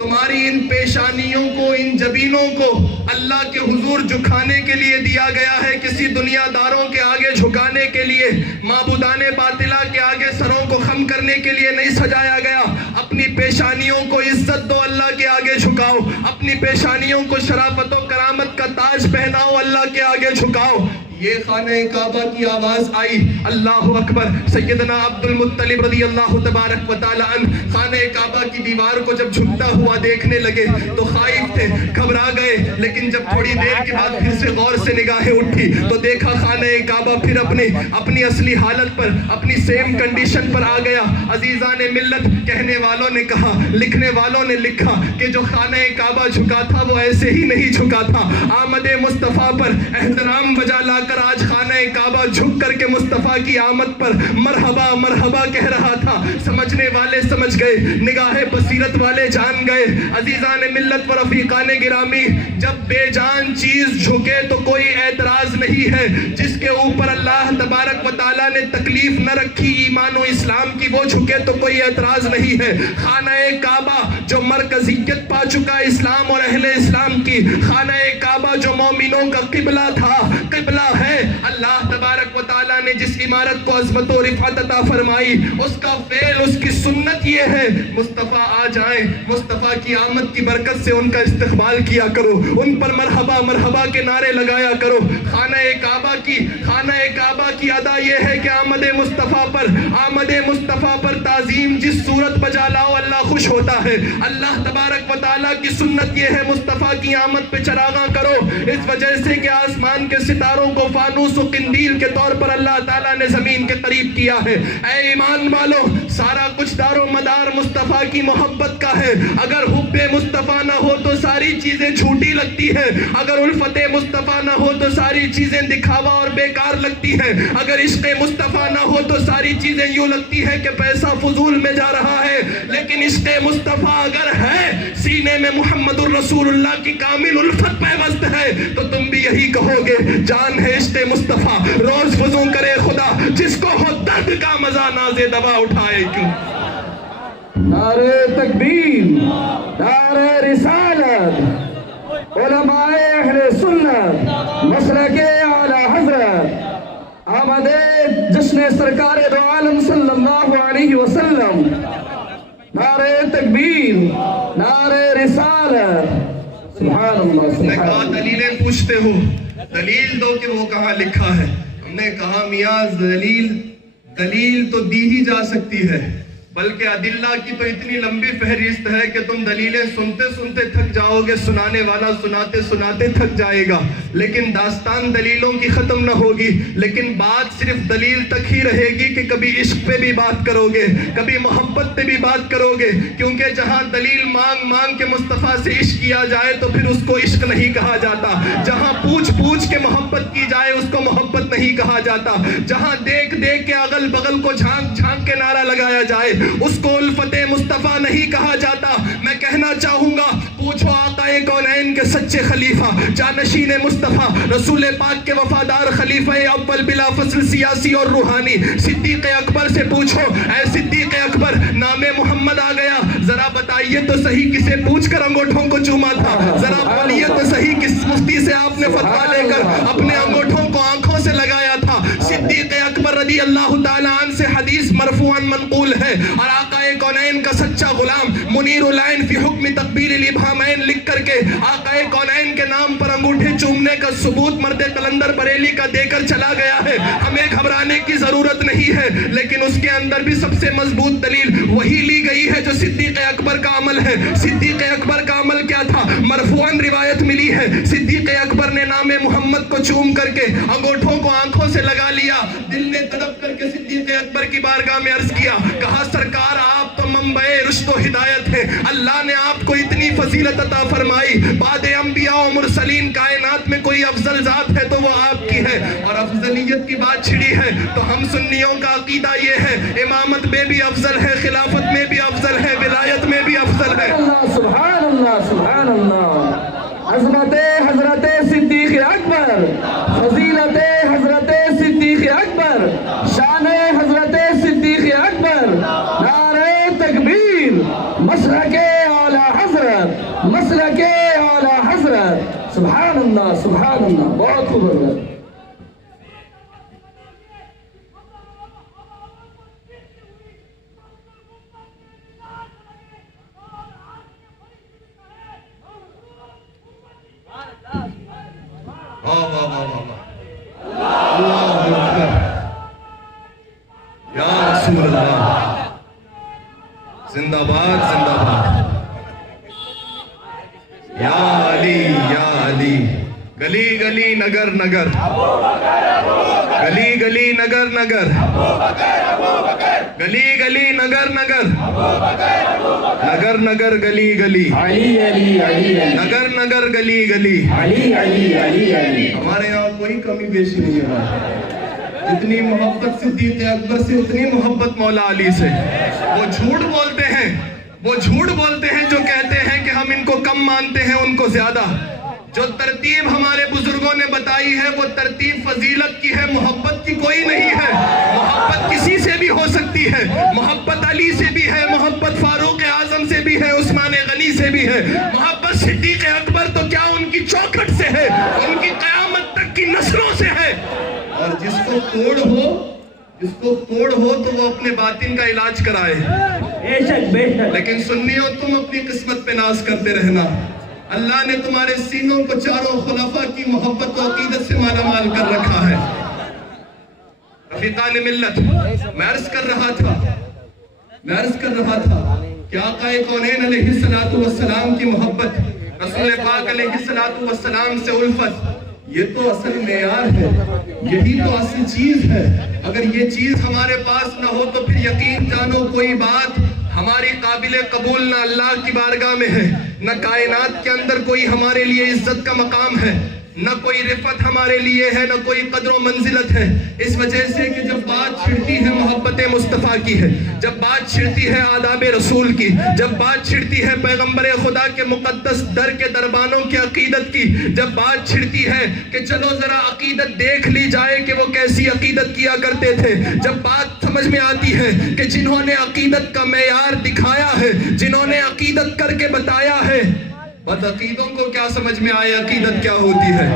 تمہاری ان پیشانیوں کو، ان جبینوں کو اللہ کے حضور جھکانے کے لیے دیا گیا ہے، کسی دنیا داروں کے آگے جھکانے کے لیے، معبودان باطلہ کے آگے سروں کو خم کرنے کے لیے نہیں سجایا گیا۔ اپنی پیشانیوں کو عزت دو، اللہ کے آگے جھکاؤ، اپنی پیشانیوں کو شرافت و کرامت کا تاج پہناؤ، اللہ کے آگے جھکاؤ۔ یہ خانہ کعبہ کی آواز آئی، اللہ اکبر۔ سیدنا عبد المطلب رضی اللہ تبارک و تعالی عنہ خانہ کعبہ کی دیوار کو جب جھکتا ہوا دیکھنے لگے تو خائف تھے، گھبرا گئے، لیکن جب تھوڑی دیر کے بعد پھر سے غور سے نگاہیں اٹھی تو دیکھا خانہ کعبہ پھر اپنی اصلی حالت پر، اپنی سیم کنڈیشن پر آ گیا۔ عزیزان ملت، کہنے والوں نے کہا، لکھنے والوں نے لکھا کہ جو خانہ کعبہ جھکا تھا وہ ایسے ہی نہیں جھکا تھا، آمد مصطفیٰ پر احترام بجا لا کر آج خانہ کعبہ جھک کر کے مصطفیٰ کی آمد پر مرحبا مرحبا کہہ رہا تھا۔ سمجھنے والے سمجھ گئے، نگاہ بصیرت والے جان گئے۔ عزیزان ملت و رفیقان گرامی، جب بے جان چیز جھکے تو کوئی اعتراض نہیں ہے، جس کے اوپر اللہ تبارک و تعالیٰ نے تکلیف نہ رکھی ایمان و اسلام کی، وہ جھکے تو کوئی اعتراض نہیں ہے۔ خانہ کعبہ جو مرکزیت پا چکا اسلام اور اہل اسلام کی، خانہ کعبہ جو مومنوں کا قبلہ تھا، قبلہ ہے، اللہ تبارک و تعالیٰ نے جس عمارت کو عظمت و رفعت عطا فرمائی، اس کا فعل، اس کی سنت یہ ہے مصطفیٰ آ جائیں، مصطفیٰ کی آمد کی برکت سے ان کا استقبال کیا کرو، ان پر مرحبا مرحبا کے نعرے لگایا کرو۔ خانہ کعبہ کی ادا یہ ہے کہ آمد مصطفیٰ پر تعظیم جس صورت بجا لاؤ اللہ خوش ہوتا ہے. اللہ تبارک و تعالیٰ کی سنت یہ ہے مصطفیٰ کی آمد پہ چراغاں کرو, اس وجہ سے کہ آسمان کے ستاروں کو فانوس و قندیل کے طور پر اللہ تعالیٰ نے زمین کے قریب کیا ہے. اے ایمان والو, سارا کچھ دار و مدار مصطفیٰ کی محبت کا ہے. اگر حب مصطفیٰ نہ ہو تو ساری چیزیں جھوٹی لگتی ہے. اگر الفت مصطفیٰ نہ ہو تو ساری چیزیں دکھاوا اور بیکار لگتی ہے. اگر عشق مصطفیٰ نہ ہو تو ساری چیزیں یوں لگتی ہے کہ پیسہ فضول میں جا رہا ہے. لیکن عشق مصطفیٰ اگر ہے, سینے میں محمد الرسول اللہ کی کامل الفت پیوست ہے, تو تم بھی یہی کہو گے جان ہے عشق مصطفیٰ. روز وضو کرے خدا, جس کو ہو درد کا مزہ نازے دوا اٹھائے کیوں. نعرہ تکبیر, نعرہ رسالت, علماء اہل سنت, مسلک اعلی حضرت, آمد جشن سرکار دو عالم صلی اللہ علیہ وسلم. نعرہ تکبیر, نعرہ رسالت. سبحان اللہ. ہم نے کہا دلیلیں پوچھتے ہو, دلیل دو کہ وہ کہاں لکھا ہے. ہم نے کہا میاں دلیل تو دی ہی جا سکتی ہے, بلکہ ادلہ کی تو اتنی لمبی فہرست ہے کہ تم دلیلیں سنتے سنتے تھک جاؤ گے, سنانے والا سناتے سناتے تھک جائے گا, لیکن داستان دلیلوں کی ختم نہ ہوگی. لیکن بات صرف دلیل تک ہی رہے گی کہ کبھی عشق پہ بھی بات کرو گے, کبھی محبت پہ بھی بات کرو گے, کیونکہ جہاں دلیل مانگ مانگ کے مصطفیٰ سے عشق کیا جائے تو پھر اس کو عشق نہیں کہا جاتا. جہاں پوچھ پوچھ کے محبت کی جائے اس کو محبت نہیں کہا جاتا. جہاں دیکھ دیکھ کے اگل بغل کو جھانک جھانک کے نعرہ لگایا جائے اس کو الفت مصطفیٰ نہیں کہا جاتا. میں کہنا چاہوں گا, پوچھو آقا کونین کے سچے خلیفہ, جانشین مصطفیٰ, رسول پاک کے وفادار خلیفہ اول بلا فصل سیاسی اور روحانی صدیق اکبر سے پوچھو, اے صدیق اکبر, نام محمد آ گیا, ذرا بتائیے تو صحیح کسے پوچھ کر انگوٹھوں کو چوما تھا. ذرا بولیے تو صحیح کس مفتی سے آپ نے فتویٰ لے کر اپنے انگوٹھوں کو آنکھوں سے لگایا تھا. صدیق اکبر رضی اللہ تعالیٰ عنہ سے حدیث مرفوعاً منقول ہے, اور آقا کونین کا سچا غلام منیر العین فی حکم تقبیر الابہامین لکھ کر کے آقا کونین کے نام پر انگوٹھے چومنے کا ثبوت مرد قلندر بریلی کا دے کر چلا گیا ہے. ہمیں گھبرانے کی ضرورت نہیں ہے, لیکن اس کے اندر بھی سب سے مضبوط دلیل وہی لی گئی ہے جو صدیق اکبر کا عمل ہے. صدیق اکبر کا عمل کیا تھا؟ مرفوعاً روایت ملی ہے, صدیق اکبر نے نام محمد کو چوم کر کے انگوٹھوں کو آنکھوں سے لگا لیا. دل نے تڑپ کر کے صدیق اکبر کی بارگاہ میں عرض کیا, کہا سرکار آپ تو منبع رشد و ہدایت ہے, اللہ نے آپ کو اتنی فضیلت عطا فرمائی, بعد انبیاء و مرسلین کائنات میں کوئی افضل ذات ہے تو وہ آپ کی ہے. اور افضلیت کی بات چھڑی ہے تو ہم سنیوں کا عقیدہ یہ ہے, امامت میں بھی افضل ہے, خلافت میں بھی افضل ہے, ولایت میں بھی افضل ہے. سبحان اللہ, سبحان اللہ. عظمت حضرت صدیق اکبر, فضیلت حضرت صدیق اکبر, شان حضرت صدیق اکبر. نعرہ تکبیر, مسلک اعلی حضرت, مسلک اعلی حضرت. سبحان اللہ, سبحان اللہ. بہت خوب. زندہ باد, زندہ باد. یا علی, یا علی. گلی گلی نگر نگر, گلی گلی نگر نگر, گلی گلی نگر نگر, نگر نگر گلی گلی, علی علی علی, نگر نگر گلی گلی. علی علی علی علی. ہمارے یہاں کوئی کمی بیشی نہیں ہے. جتنی محبت صدیق اکبر سے اتنی محبت مولا علی سے. وہ جھوٹ بولتے ہیں, وہ جھوٹ بولتے ہیں جو کہتے ہیں کہ ہم ان کو کم مانتے ہیں ان کو زیادہ. جو ترتیب ہمارے بزرگوں نے بتائی ہے وہ ترتیب فضیلت کی ہے, محبت کی کوئی نہیں ہے. محبت کسی سے بھی ہو سکتی ہے, محبت علی سے بھی ہے, محبت فاروق اعظم سے بھی ہے, عثمان غنی سے بھی ہے, محبت صدیق اکبر تو کیا ان کی چوکھٹ سے ہے, ان کی قیامت تک کی نسلوں سے ہے. اور جس کو کوڑ ہو تو وہ اپنے باطن کا علاج کرائے. لیکن سنیوں تم اپنی قسمت پہ ناز کرتے رہنا. اللہ نے تمہارے سینوں کو چاروں خلفاء کی محبت و عقیدت سے مالا مال کر رکھا ہے. رفیقان ملت، میں عرض کر رہا تھا کہ آقا کونین علیہ السلام کی محبت، رسول پاک علیہ السلام سے الفت، یہ تو اصل معیار ہے، یہی تو اصل چیز ہے۔ اگر یہ چیز ہمارے پاس نہ ہو تو پھر یقین جانو کوئی بات ہماری قابل قبول نہ اللہ کی بارگاہ میں ہے، نہ کائنات کے اندر کوئی ہمارے لیے عزت کا مقام ہے، نہ کوئی رفت ہمارے لیے ہے، نہ کوئی قدر و منزلت ہے۔ اس وجہ سے کہ جب بات چھڑتی ہے محبت مصطفیٰ کی ہے، جب بات چھڑتی ہے آداب رسول کی، جب بات چھڑتی ہے پیغمبر خدا کے مقدس در کے دربانوں کی عقیدت کی، جب بات چھڑتی ہے کہ چلو ذرا عقیدت دیکھ لی جائے کہ وہ کیسی عقیدت کیا کرتے تھے، جب بات سمجھ میں آتی ہے کہ جنہوں نے عقیدت کا معیار دکھایا ہے، جنہوں نے عقیدت کر کے بتایا ہے، بد عقیدوں کو کیا سمجھ میں آئے عقیدت کیا ہوتی ہے؟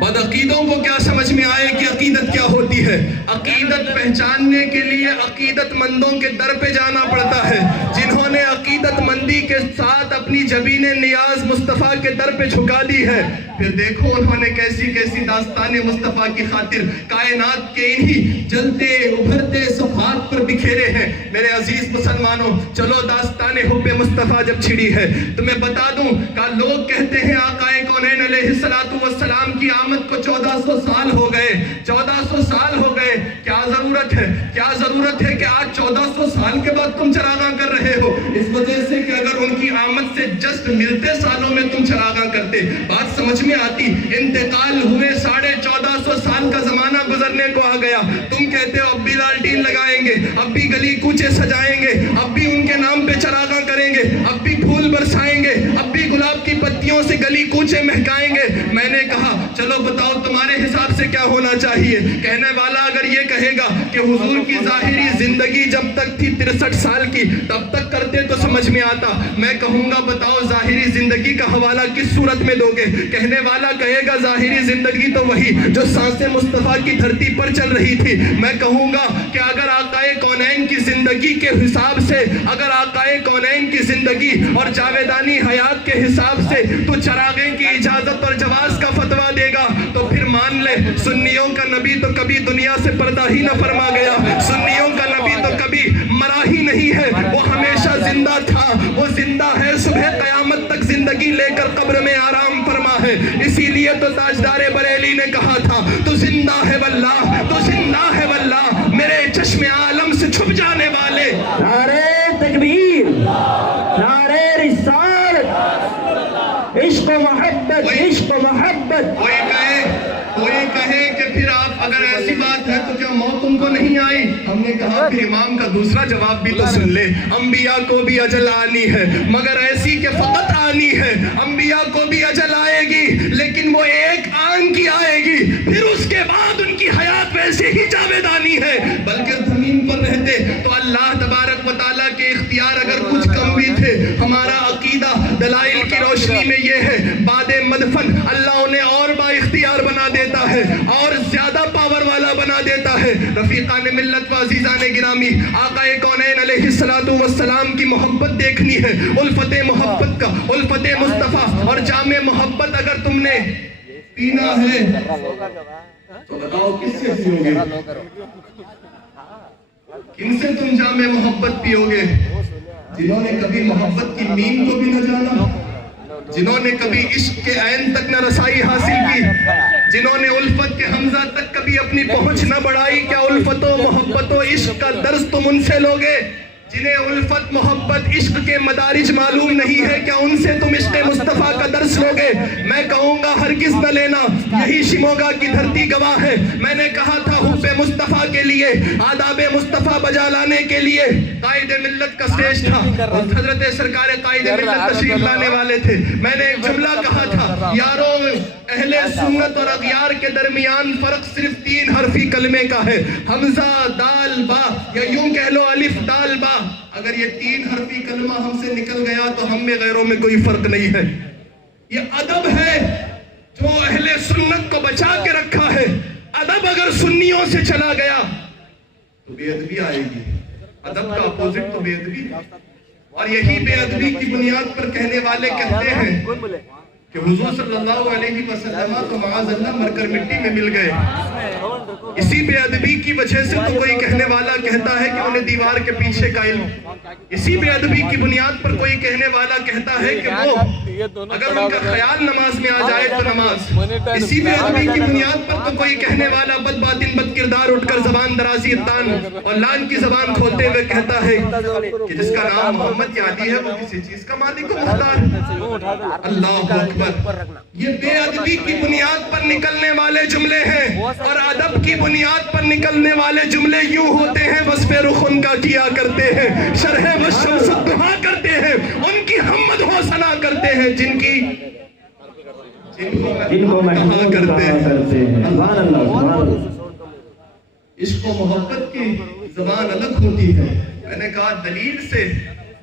بد عقیدوں کو کیا سمجھ میں آئے کہ عقیدت کیا ہوتی ہے؟ عقیدت پہچاننے کے لیے عقیدت مندوں کے در پہ جانا پڑتا ہے، جنہوں نے عقیدت مندی کے ساتھ اپنی جبین نیاز مصطفیٰ کے در پہ جھکا دی ہے۔ پھر دیکھو انہوں نے کیسی کیسی داستان مصطفیٰ کی خاطر کائنات کے انہی جلتے ابھرتے صفحات پر بکھیرے ہیں۔ میرے عزیز مسلمانوں، چلو داستان حب مصطفیٰ جب چھڑی ہے تو میں بتا دوں کہ لوگ کہتے ہیں آقا کونین علیہ السلام کی آمد کو 1400 سال ہو گئے، 1400 سال ہو گئے، کیا ضرورت ہے کہ آج 1400 سال کے بعد تم چراغاں کر رہے ہو؟ اس وجہ سے کہ اگر ان کی آمد سے جسٹ ملتے سالوں میں تم چراغاں کرتے، بات سمجھ میں آتی۔ انتقال ہوئے 1450 سال کا زمانہ گزرنے کو آ گیا، تم کہتے ہو اب بھی لالٹین لگائیں گے، اب بھی گلی کوچے سجائیں گے، اب بھی ان کے نام پہ چراغاں کریں گے، اب بھی پھول برسائیں گے، اب بھی گلاب کی پتیوں سے گلی کوچے مہکائیں گے۔ میں نے کہا چلو بتاؤ تمہارے حساب سے کیا ہونا چاہیے؟ کہنے والا اگر یہ کہے گا کہ حضور کی ظاہری زندگی جب تک تھی 63 سال کی تب تک کرتے تو سمجھ میں آتا، میں کہوں گا بتاؤ ظاہری زندگی کا حوالہ کس صورت میں دو گے؟ کہنے والا کہے گا ظاہری زندگی تو وہی جو سانسیں مصطفیٰ کی دھرتی پر چل رہی تھی۔ میں کہوں گا کہ اگر آقا کونین کی زندگی کے حساب سے، اگر آقا کونین کی زندگی اور جاویدانی حیات کے حساب سے تو چراغیں کی اجازت اور جواز کا فتویٰ دے گا تو پھر مان لے سنیوں کا نبی تو کبھی دنیا سے پردہ ہی نہ فرما گیا، سنیوں کا نبی تو کبھی مرا ہی نہیں ہے، وہ ہمیشہ زندہ تھا، وہ زندہ ہے، صبح قیامت تک زندگی لے کر قبر میں آرام فرما ہے۔ اسی لیے تو تاجدار بریلی نے کہا تھا تو زندہ ہے واللہ، تو زندہ ہے واللہ، میرے چشم عالم سے چھپ جانے والے۔ نعرہ تکبیر، نعرہ رسالت، عشق و محبت، عشق و محبت۔ کوئی کہے کہ پھر آپ اگر ایسی بات ہے تو کیا موت تم کو نہیں آئی؟ ہم نے کہا پھر امام کا دوسرا جواب بھی تو سن لے، انبیاء کو بھی اجل آنی ہے مگر ایسی کہ فقط آنی ہے۔ انبیاء کو بھی اجل آئے گی لیکن وہ ایک آن کی آئے گی، پھر اس کے بعد ان کی حیات ویسے ہی جاویدانی ہے۔ بلکہ زمین پر رہتے تو اللہ تبارک و تعالیٰ کے اختیار اگر کچھ کم بھی تھے، ہمارا عقیدہ دلائل کی روشنی میں یہ ہے بعد مدفن اللہ انہیں اور با اختیار بنا دیتا ہے اور زیادہ پاور والا بنا دیتا ہے۔ رفیقان ملت و عزیزان گرامی، آقا کونین علیہ السلام کی محبت دیکھنی ہے، الفت محبت کا، الفت مصطفیٰ اور جامع محبت اگر تم نے پینا ہے تو بتاؤ کس سے پیو گے؟ کن سے تم جامع محبت پیو گے؟ جنہوں نے کبھی محبت کی میم کو بھی نہ جانا، جنہوں نے کبھی عشق کے عین تک نہ رسائی حاصل کی، جنہوں نے الفت کے حمزہ تک کبھی اپنی پہنچ نہ بڑھائی، کیا الفت و محبت و عشق کا درس تم ان سے لوگے؟ جنہیں الفت محبت عشق کے مدارج معلوم نہیں ہے، کیا ان سے تم عشق مصطفیٰ کا درس لوگے؟ میں کہوں گا ہرگز نہ لینا، یہی شموگا کی دھرتی گواہ ہے۔ میں نے کہا تھا حب مصطفیٰ کے لیے، آداب مصطفیٰ بجا لانے کے لیے قائد ملت کا سٹیج تھا اور حضرت سرکار قائد ملت تشریف لانے والے تھے۔ میں نے ایک جملہ کہا تھا، یارو اہل سنت اور اغیار کے درمیان فرق صرف 3 حرفی کلمے کا ہے، حمزہ دال با، یا یوں کہہ لو الف دال با۔ اگر یہ 3 حرفی کلمہ ہم سے نکل گیا تو ہم میں غیروں میں کوئی فرق نہیں ہے۔ یہ ادب ہے جو اہل سنت کو بچا کے رکھا ہے۔ ادب اگر سنیوں سے چلا گیا تو بے ادبی آئے گی، ادب کا اپوزٹ تو بے ادبی، اور یہی بے ادبی کی بنیاد پر کہنے والے کہتے ہیں کہ حضور صلی اللہ علیہ وسلم تو معاذ اللہ مر کر مٹی میں مل گئے. اسی بے ادبی کی وجہ سے تو کوئی کہنے والا کہتا ہے کہ انہیں دیوار کے پیچھے کا علم. اسی بے ادبی کی بنیاد پر کوئی کہنے والا کہتا ہے کہ وہ اگر ان کا خیال نماز میں آ جائے تو نماز. اسی بے ادبی کی بنیاد پر تو کوئی کہنے والا بد باطن بد کردار اٹھ کر زبان درازی تان اور لان کی زبان کھولتے ہوئے کہتا ہے کہ جس کا نام محمد یادی ہے وہ کسی چیز کا مالک و مختار. اللہ اکبر. یہ بے ادبی کی بنیاد پر نکلنے والے جملے ہیں اور ادب کی بنیاد پر نکلنے والے جملے یوں ہوتے ہیں وصف رخ ان کا کیا کرتے ہیں, شرح والشمس دعا کرتے ہیں, ان کی حمد ہو ثنا کرتے ہیں جن کو کہا کرتے ہیں. عشق و محبت کی زبان الگ ہوتی ہے. میں نے کہا دلیل سے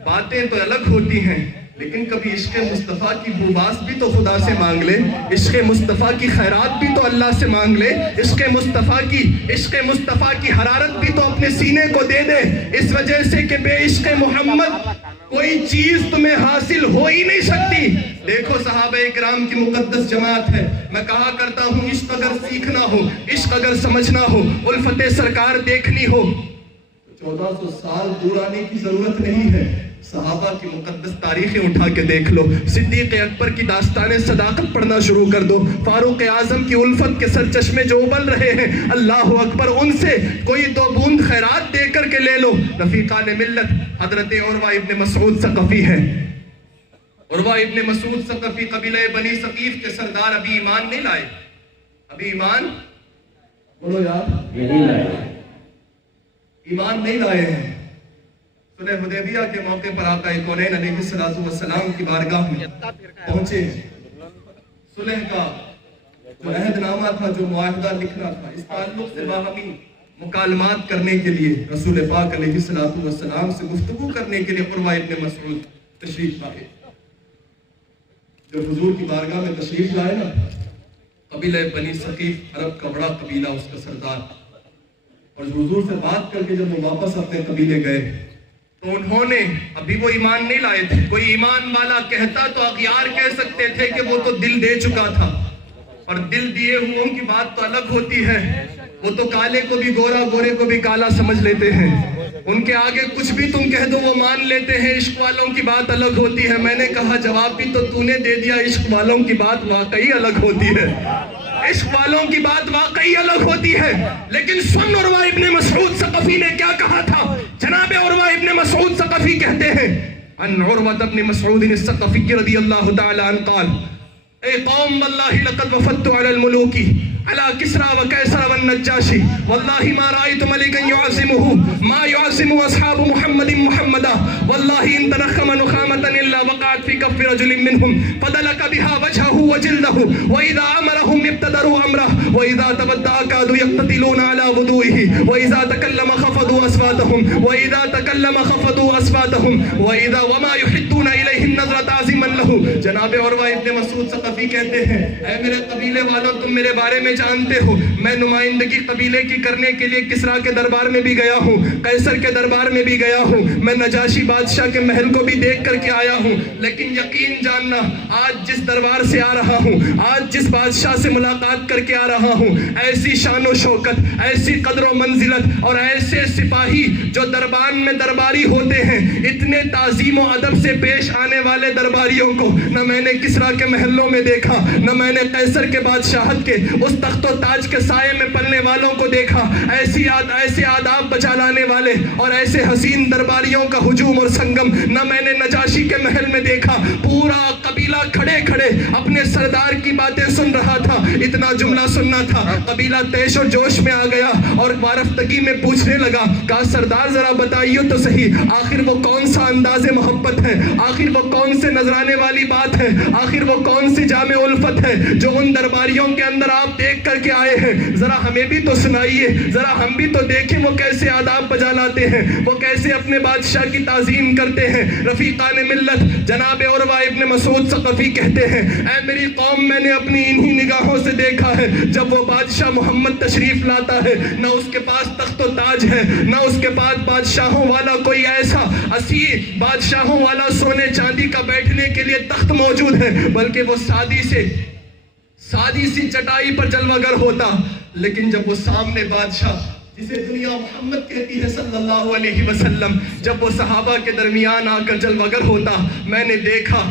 باتیں تو الگ ہوتی ہیں, لیکن کبھی عشق مصطفیٰ کی بوباس بھی تو خدا سے مانگ لے, عشق مصطفیٰ کی خیرات بھی تو اللہ سے مانگ لے, عشق مصطفیٰ کی حرارت بھی تو اپنے سینے کو دے دے, اس وجہ سے کہ بے عشق محمد کوئی چیز تمہیں حاصل ہو ہی نہیں سکتی. دیکھو صحابہ اکرام کی مقدس جماعت ہے. میں کہا کرتا ہوں عشق اگر سیکھنا ہو, عشق اگر سمجھنا ہو, الفت سرکار دیکھنی ہو, 1400 سال دور آنے کی ضرورت نہیں ہے. صحابہ کی مقدس تاریخیں اٹھا کے دیکھ لو. صدیق اکبر کی داستان صداقت پڑھنا شروع کر دو. فاروق اعظم کی الفت کے سرچشمے جو ابل رہے ہیں, اللہ اکبر, ان سے کوئی 2 بوند خیرات دے کر کے لے لو. رفیقان ملت حضرت عروہ ابن مسعود ثقفی ہے. عروہ ابن مسعود ثقفی قبیلہ بنی ثقیف کے سردار ابھی ایمان نہیں لائے. ابھی ایمان بولو یار, ایمان نہیں لائے ہیں. صلح حدیبیہ کے موقع پر آقا کونین علیہ السلام کی بارگاہ میں پہنچے. صلح کا جو عہد نامہ تھا, جو معاہدہ لکھنا تھا, اس تعلق سے باہمی مکالمات کرنے کے لیے رسول پاک علیہ السلام سے گفتگو کرنے کے لیے عروہ ابن مسعود تشریف لائے. جب حضور کی بارگاہ میں تشریف لائے نا, قبیلہ بنی ثقیف عرب کا بڑا قبیلہ, اس کا سردار, اور حضور سے بات کر کے جب وہ واپس اپنے قبیلے گئے تو انہوں نے, ابھی وہ ایمان نہیں لائے تھے, کوئی ایمان والا کہتا تو اغیار کہہ سکتے تھے کہ وہ تو دل دے چکا تھا, اور دل دیے ہوئوں کی بات تو الگ ہوتی ہے. وہ تو کالے کو بھی گورا, گورے کو بھی کالا سمجھ لیتے ہیں. ان کے آگے کچھ بھی تم کہہ دو وہ مان لیتے ہیں. عشق والوں کی بات الگ ہوتی ہے. میں نے کہا جواب بھی تو تو نے دے دیا, عشق والوں کی بات واقعی الگ ہوتی ہے. عشق والوں کی بات واقعی الگ ہوتی ہے. لیکن سن عروہ ابن مسعود ثقفی نے کیا کہا تھا. جناب عروہ ابن مسعود ثقفی کہتے ہیں, ان عروہ ابن مسعود الثقفی رضی اللہ تعالی عنہ قال, اے قوم واللہ لقد وفدت علی الملوک على كسرى وقيصر والنجاشي والله ما رأيت ملكا يعظمه ما يعظم أصحاب محمد محمدا والله إن تنخم نخامة إلا وقعت في كف رجل منهم فدلك بها وجهه وجلده وإذا أمرهم ابتدروا أمره وإذا تبدأ كادوا يقتتلون على وضوئه وإذا تكلم خفضوا أصواتهم وإذا وما يحدون إليه النظر تعظيما له. جناب عروہ ابن مسعود ثقفی کہتے ہیں, اے میرے قبیلے والوں, تم میرے بارے میں جانتے ہو, میں نمائندگی قبیلے کی کرنے کے لیے کسریٰ کے دربار میں بھی گیا ہوں, قیصر کے دربار میں بھی گیا ہوں, میں نجاشی بادشاہ کے محل کو بھی دیکھ کر کے آیا ہوں. لیکن یقین جاننا, آج جس دربار سے آ رہا ہوں, آج جس بادشاہ سے ملاقات کر کے آ رہا ہوں, ایسی شان و شوکت, ایسی قدر و منزلت اور ایسے سپاہی جو دربان میں درباری ہوتے ہیں, اتنے تعظیم و ادب سے پیش آنے والے درباریوں کو نہ میں نے کسریٰ کے محلوں میں دیکھا, نہ میں نے قیصر کے بادشاہت کے اس تخت و تاج کے سائے میں پلنے والوں کو دیکھا. ایسے آداب بچا لانے والے اور ایسے حسین درباریوں کا ہجوم اور سنگم نہ میں نے نجاشی کے محل میں دیکھا. پورا قبیلہ کھڑے کھڑے اپنے سردار کی باتیں سن رہا تھا. اتنا جملہ سننا تھا, قبیلہ تیش و جوش میں آ گیا اور وارفتگی میں پوچھنے لگا, کہا سردار ذرا بتائیے تو صحیح, آخر وہ کون سا انداز محبت ہے, آخر وہ کون سے نذرانے والی بات ہے, آخر وہ کون سی جامع الفت ہے جو ان درباریوں کے اندر آپ دیکھ کر کے آئے ہیں. ذرا ہمیں بھی تو سنائیے, ذرا ہم بھی تو دیکھیں وہ کیسے آداب بجا لاتے ہیں, وہ کیسے اپنے بادشاہ کی تعظیم کرتے ہیں. رفیقان ملت جناب عروہ ابن مسعود ثقفی کہتے ہیں, اے میری قوم, میں نے اپنی انہی نگاہوں سے دیکھا ہے جب وہ بادشاہ محمد تشریف لاتا ہے, نہ اس کے پاس تخت و تاج ہے, نہ اس کے پاس بادشاہوں والا کوئی ایسا اسیر, بادشاہوں والا سونے چاندی کا بیٹھنے کے لیے تخت وقت موجود ہے، بلکہ وہ سادی سی چٹائی پر جلوہ گر ہوتا، لیکن جب وہ سامنے بادشاہ جسے دنیا محمد کہتی ہے صلی اللہ علیہ وسلم، جب وہ صحابہ کے درمیان آ کر جلوہ گر ہوتا، میں نے دیکھا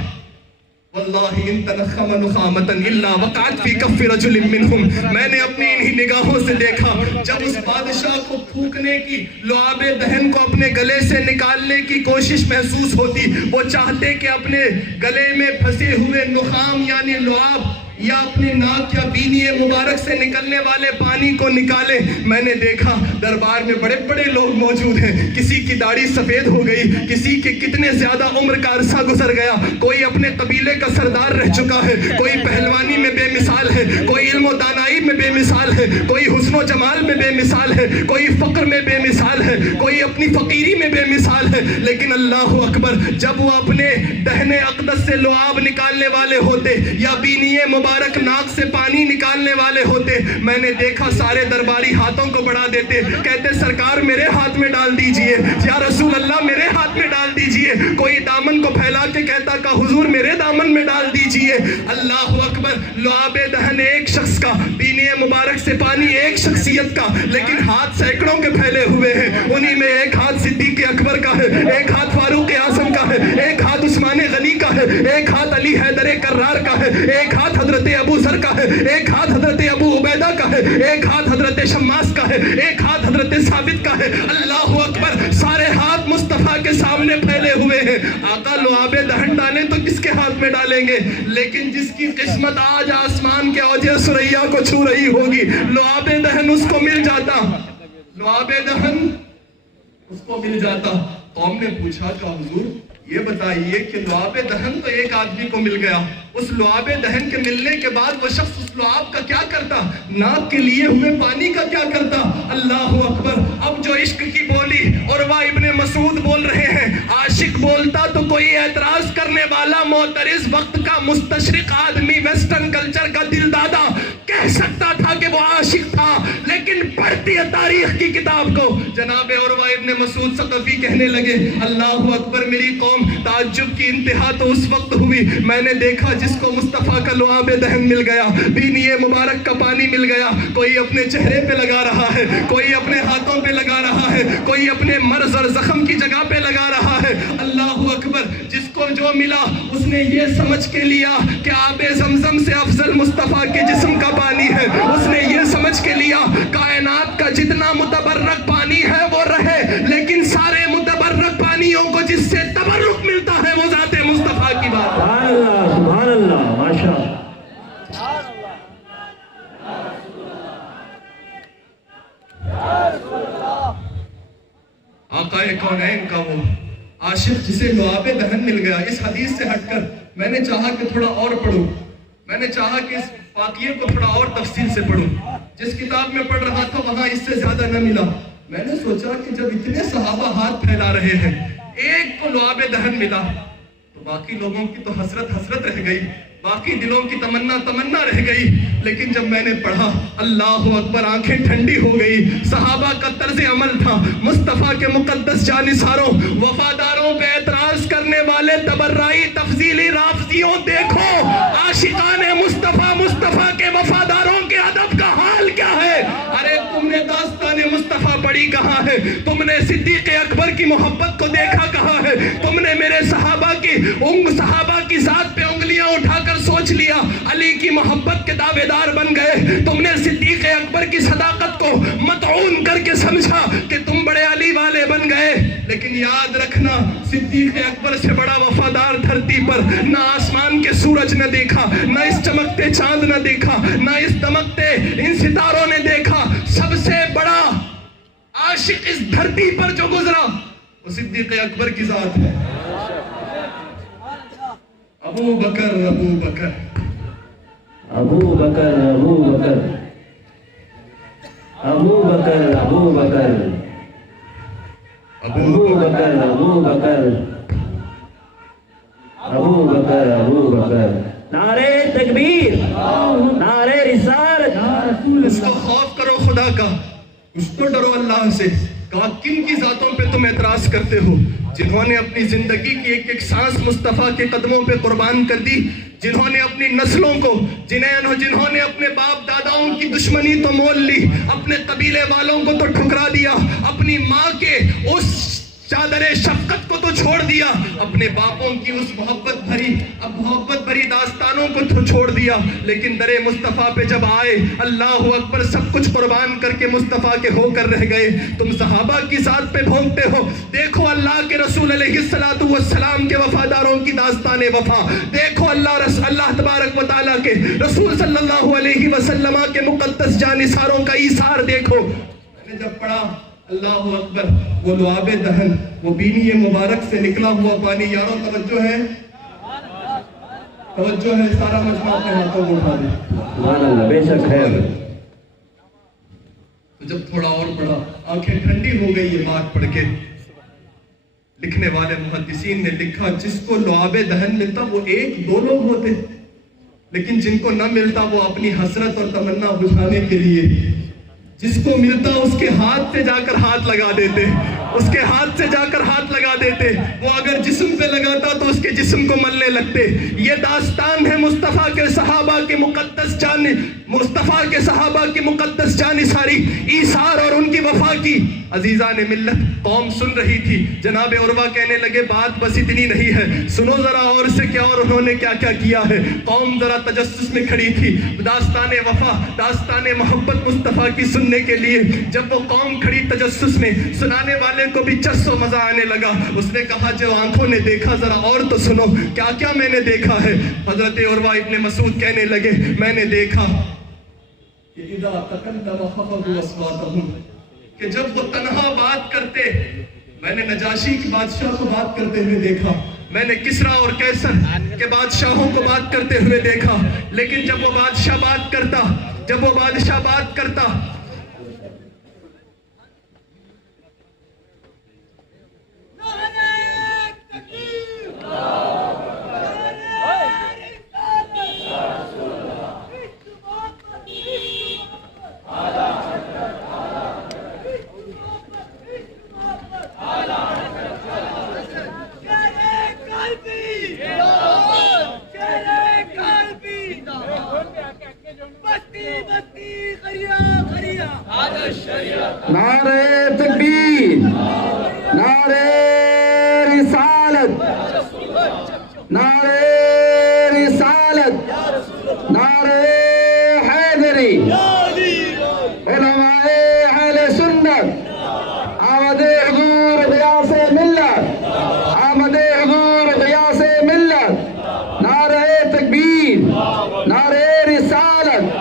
واللہ ان تنخم نخامتا الا وقعت فی کف رجل منہم، میں نے اپنی انہی نگاہوں سے دیکھا جب اس بادشاہ کو پھونکنے کی، لعاب دہن کو اپنے گلے سے نکالنے کی کوشش محسوس ہوتی، وہ چاہتے کہ اپنے گلے میں پھنسے ہوئے نخام یعنی لعاب یا اپنے ناک یا بینی مبارک سے نکلنے والے پانی کو نکالے۔ میں نے دیکھا دربار میں بڑے بڑے لوگ موجود ہیں، کسی کی داڑھی سفید ہو گئی، کسی کے کتنے زیادہ عمر کا عرصہ گزر گیا، کوئی اپنے قبیلے کا سردار رہ چکا ہے، کوئی پہلوانی میں بے مثال ہے، کوئی علم و دانائی میں بے مثال ہے، کوئی حسن و جمال میں بے مثال ہے، کوئی فقر میں بے مثال ہے، کوئی اپنی فقیری میں بے مثال ہے، لیکن اللہ اکبر جب وہ اپنے دہنے اقدس سے لعاب نکالنے والے ہوتے یا بینی مبارک ناک سے پانی نکالنے والے ہوتے، میں نے دیکھا سارے درباری ہاتھوں کو بڑھا دیتے، کہتے سرکار میرے ہاتھ میں ڈال دیجئے، یا رسول اللہ میرے ہاتھ میں ڈال دیجئے، کوئی دامن کو پھیلا کے کہتا کہ حضور میرے دامن میں ڈال دیجئے۔ اللہ اکبر، لعاب دہن ایک شخص کا، بینی مبارک سے پانی ایک شخصیت کا، لیکن ہاتھ سینکڑوں کے پھیلے ہوئے ہیں، انہی میں ایک ہاتھ صدیق اکبر کا ہے، ایک ہاتھ فاروق اعظم کا ہے، ایک ہاتھ عثمان غنی کا ہے، ایک ہاتھ علی حیدر کرار کا ہے، ایک ہاتھ حضرت ابو ذر کا ہے، ایک ہاتھ حضرت ابو عبیدہ کا ہے، ایک ہاتھ حضرت شماس کا ہے، ایک ہاتھ حضرت ثابت کا ہے۔ اللہ اکبر، سارے ہاتھ مصطفیٰ کے سامنے پھیلے ہوئے ہیں۔ آقا لعاب دہن ڈالیں تو کس کے ہاتھ میں ڈالیں گے؟ لیکن جس کی قسمت آج آسمان کے اوج ثریا کو چھو رہی ہوگی، لعاب دہن اس کو مل جاتا، لعاب دہن اس کو مل جاتا۔ قوم نے پوچھا کہ حضور یہ بتائیے کہ لعاب دہن تو ایک آدمی کو مل گیا، اس لعاب دہن کے ملنے کے بعد وہ شخص اس لعاب کا کیا کرتا؟ ناک کے لیے ہوئے پانی کا کیا کرتا؟ اللہ اکبر، اب جو عشق کی بولی عروہ ابن مسعود بول رہے ہیں، عاشق بولتا تو کوئی اعتراض کرنے والا معترض وقت کا مستشرق آدمی ویسٹرن کلچر کا دل دادا کہہ سکتا تھا کہ وہ عاشق تھا، لیکن پڑھتی ہے تاریخ کی کتاب کو جناب عروہ ابن مسعود ثقفی کہنے لگے اللہ اکبر، میری قوم تعجب کی انتہا تو اس وقت ہوئی میں نے دیکھا جس کو مصطفیٰ کا لعاب دہن مل گیا، بینی مبارک کا پانی مل گیا، کوئی اپنے چہرے پہ لگا رہا ہے، کوئی اپنے ہاتھوں پہ لگا رہا ہے، کوئی اپنے مرض اور زخم کی جگہ پہ لگا رہا ہے۔ اللہ اکبر، جس کو جو ملا اس نے یہ سمجھ کے لیا کہ آب زمزم سے افضل مصطفیٰ کے جسم کا پانی ہے، اس نے یہ سمجھ کے لیا کائنات کا جتنا متبرک پانی ہے وہ رہے، لیکن سارے متبرک پانیوں کو جس سے تبرک ملتا ہے وہ ذات مصطفیٰ کی بات ہے۔ سبحان اللہ، سبحان اللہ، ماشاء اللہ۔ آقا کونین کا وہ عاشق جسے لعاب دہن مل گیا، اس حدیث سے ہٹ کر میں نے چاہا کہ تھوڑا اور پڑھوں، میں نے چاہا کہ اس واقعے کو تھوڑا اور تفصیل سے پڑھوں، جس کتاب میں پڑھ رہا تھا وہاں اس سے زیادہ نہ ملا۔ میں نے سوچا کہ جب اتنے صحابہ ہاتھ پھیلا رہے ہیں، ایک کو لعاب دہن ملا تو باقی لوگوں کی تو حسرت رہ گئی، باقی دلوں کی تمنا رہ گئی، لیکن جب میں نے پڑھا اللہ اکبر آنکھیں ٹھنڈی ہو گئی۔ صحابہ کا طرز عمل تھا مصطفیٰ کے مقدس جانثاروں وفاداروں پہ اعتراض کرنے والے تبرعی تفضیلی رافضیوں، دیکھو عاشقان مصطفیٰ کے وفاداروں کے ادب کا حال کیا ہے۔ ارے تم نے داستان مصطفیٰ پڑھی کہاں ہے؟ تم نے صدیق اکبر کی محبت کو دیکھا کہاں ہے؟ تم نے میرے صحابہ کی ذات پہ انگلیاں اٹھا کر سوچ لیا علی کی محبت کے دعوے دار بن گئے، تم نے صدیق اکبر کی صداقت کو مطعون کر کے سمجھا کہ تم بڑے علی والے بن گئے، لیکن یاد رکھنا صدیق اکبر سے بڑا وفادار دھرتی پر نہ آسمان کے سورج نے دیکھا، نہ اس چمکتے چاند نے دیکھا، نہ اس دمکتے ان ستاروں نے دیکھا، سب سے بڑا عاشق اس دھرتی پر جو گزرا وہ صدیق اکبر کی ذات ہے۔ ابو بکر ابو بکر ابو بکر ابو بکر ابو بکر ابو بکر ابو بکر ابو بکر ابو بکر ابو بکر نعرے تکبیر، نعرے رسالت۔ اس کو خوف کرو خدا کا، اس کو ڈرو اللہ سے۔ کہا کن کی ذاتوں پہ تم اعتراض کرتے ہو؟ جنہوں نے اپنی زندگی کی ایک ایک سانس مصطفیٰ کے قدموں پہ قربان کر دی، جنہوں نے اپنی نسلوں کو، جنہوں نے اپنے باپ داداؤں کی دشمنی تو مول لی، اپنے قبیلے والوں کو تو ٹھکرا دیا، اپنی ماں کے اس چادر شفقت کو تو چھوڑ دیا، اپنے باپوں کی اس محبت بھری داستانوں کو تو چھوڑ دیا، لیکن در مصطفیٰ پہ جب آئے، اللہ اکبر، سب کچھ قربان کر کے مصطفیٰ کے ہو کر رہ گئے۔ تم صحابہ کی ذات پہ بھونکتے ہو، دیکھو اللہ کے رسول علیہ السلام کے وفاداروں کی داستان وفا، دیکھو اللہ تبارک و تعالیٰ کے رسول صلی اللہ علیہ وسلم کے مقدس جانثاروں کا ایثار دیکھو۔ میں نے جب پڑھا اللہ اکبر، وہ لعاب دہن، وہ بینی مبارک سے نکلا ہوا پانی، یاروں توجہ ہے، سارا مجمع اپنے ہاتھوں کو اٹھا دے، سبحان اللہ، بے شک ہے۔ تو جب تھوڑا اور پڑھا، آنکھیں ٹھنڈی ہو گئی یہ بات پڑھ کے۔ لکھنے والے محدثین نے لکھا، جس کو لعاب دہن ملتا وہ ایک دو لوگ ہوتے، لیکن جن کو نہ ملتا وہ اپنی حسرت اور تمنا بجھانے کے لیے، جس کو ملتا اس کے ہاتھ سے جا کر ہاتھ لگا دیتے، اس کے ہاتھ سے جا کر ہاتھ لگا دیتے، وہ اگر جسم پہ لگاتا تو اس کے جسم کو ملنے لگتے۔ یہ داستان ہے مصطفیٰ کے صحابہ کے مقدس جانثاری، ایثار اور ان کی وفا کی۔ عزیزان ملت، قوم سن رہی تھی، جناب عروہ کہنے لگے بات بس اتنی نہیں ہے، سنو ذرا اور سے کیا اور انہوں نے کیا کیا کیا ہے۔ قوم ذرا تجسس میں کھڑی تھی، داستان وفا، داستان محبت مصطفیٰ کی سننے کے لیے۔ جب وہ قوم کھڑی تجسس میں، سنانے والے کو بھی چس و مزہ آنے لگا۔ اس نے کہا جو آنکھوں نے دیکھا ذرا اور تو سنو، کیا کیا میں نے دیکھا ہے۔ حضرت عروہ ابن مسعود کہنے لگے، میں نے دیکھا کہ اذا تکلم خفضوا اصواتهم، کہ جب وہ تنہا بات کرتے، میں نے نجاشی کی بادشاہ کو بات کرتے ہوئے دیکھا، میں نے کسرا اور کیسر کے بادشاہوں کو بات کرتے ہوئے دیکھا، لیکن جب وہ بادشاہ بات کرتا نعرہ تکبیر، نعرہ رسالت، نعرہ رسالت، نعرہ حیدری، علماء اہل سنت، آمد حضور غیاث ملت، آمد حضور غیاث ملت، نعرہ تکبیر، نعرہ رسالت۔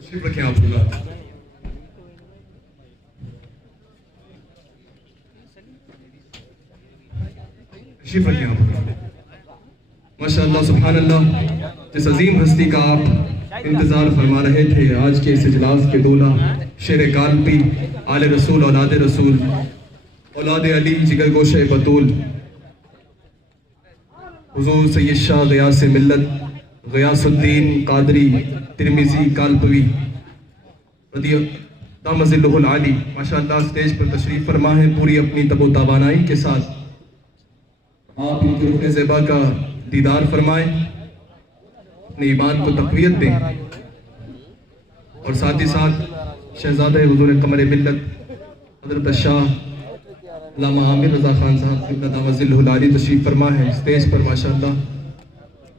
تشریف رکھیں آپ لوگ، تشریف رکھیں آپ لوگ۔ ماشاءاللہ سبحان اللہ، جس عظیم ہستی کا آپ انتظار فرما رہے تھے، آج کے اس اجلاس کے دولہ، شیر قلبی، آل رسول، اولاد رسول، اولاد علی، جگر گوشہ بطول، حضور سید شاہ غیاث ملت، غیاث الدین قادری ترمذی کالپوی رضی دام ظلہ العالی، ماشاءاللہ سٹیج پر تشریف فرما ہے پوری اپنی تب و توانائی کے ساتھ۔ آپ ان کے روح زیبا کا دیدار فرمائیں، اپنے ایمان کو تقویت دیں۔ اور ساتھ ہی ساتھ شہزادہ حضور قمر ملت حضرت شاہ علامہ عامر رضا خان صاحب قبلہ دامت ظلہ العالی تشریف فرما ہے. اسٹیج پر ماشاءاللہ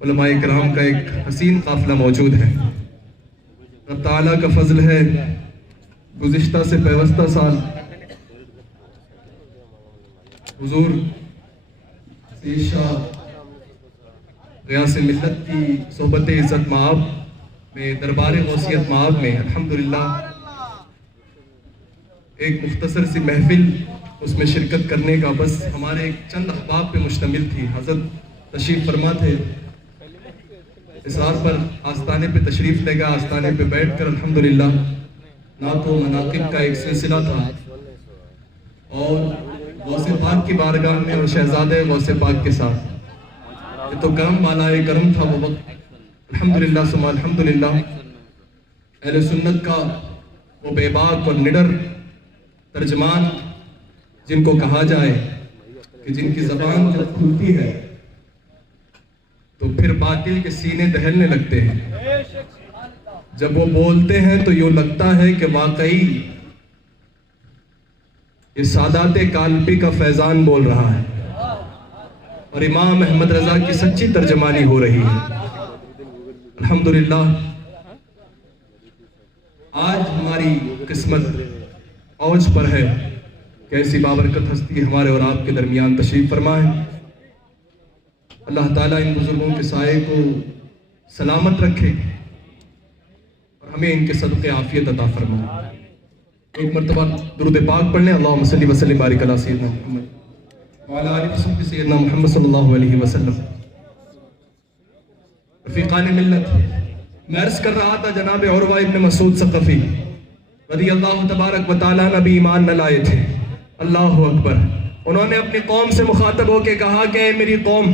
علماء کرام کا ایک حسین قافلہ موجود ہے. رب تعالیٰ کا فضل ہے گزشتہ سے پیوستہ سال حضور سید شاہ غیاث ملت کی صحبت عزت مآب میں دربار غوثیت مآب میں الحمدللہ ایک مختصر سی محفل اس میں شرکت کرنے کا بس ہمارے ایک چند احباب پہ مشتمل تھی. حضرت تشریف فرما تھے اسرار پر آستانے پہ تشریف لے گا. آستانے پہ بیٹھ کر الحمدللہ نعت و مناقب کا ایک سلسلہ تھا اور غوث پاک کی بارگاہ میں اور شہزادہ غوث پاک کے ساتھ. یہ تو کرم والا کرم تھا وہ وقت. الحمدللہ ثم الحمدللہ اہل سنت کا وہ بے باک اور نڈر ترجمان جن کو کہا جائے کہ جن کی زبان جب کھلتی ہے تو پھر باطل کے سینے دہلنے لگتے ہیں. جب وہ بولتے ہیں تو یوں لگتا ہے کہ واقعی یہ سادات کالپی کا فیضان بول رہا ہے اور امام احمد رضا کی سچی ترجمانی ہو رہی ہے. الحمدللہ آج ہماری قسمت اوج پر ہے کہ ایسی بابرکت ہستی ہمارے اور آپ کے درمیان تشریف فرما ہے. اللہ تعالیٰ ان بزرگوں کے سائے کو سلامت رکھے اور ہمیں ان کے صدقے عافیت عطا فرمائے. ایک مرتبہ درود پاک پڑھ لیں. اللہم صلی وسلم بارک علی سیدنا محمد وعلی آلہ وصحبہ سیدنا محمد صلی اللہ علیہ وسلم. رفیقان ملت، میں عرض کر رہا تھا جناب عروہ ابن مسعود ثقفی رضی اللہ تبارک و تعالیٰ نبی ایمان نہ لائے تھے. اللہ اکبر. انہوں نے اپنی قوم سے مخاطب ہو کے کہا کہ اے میری قوم،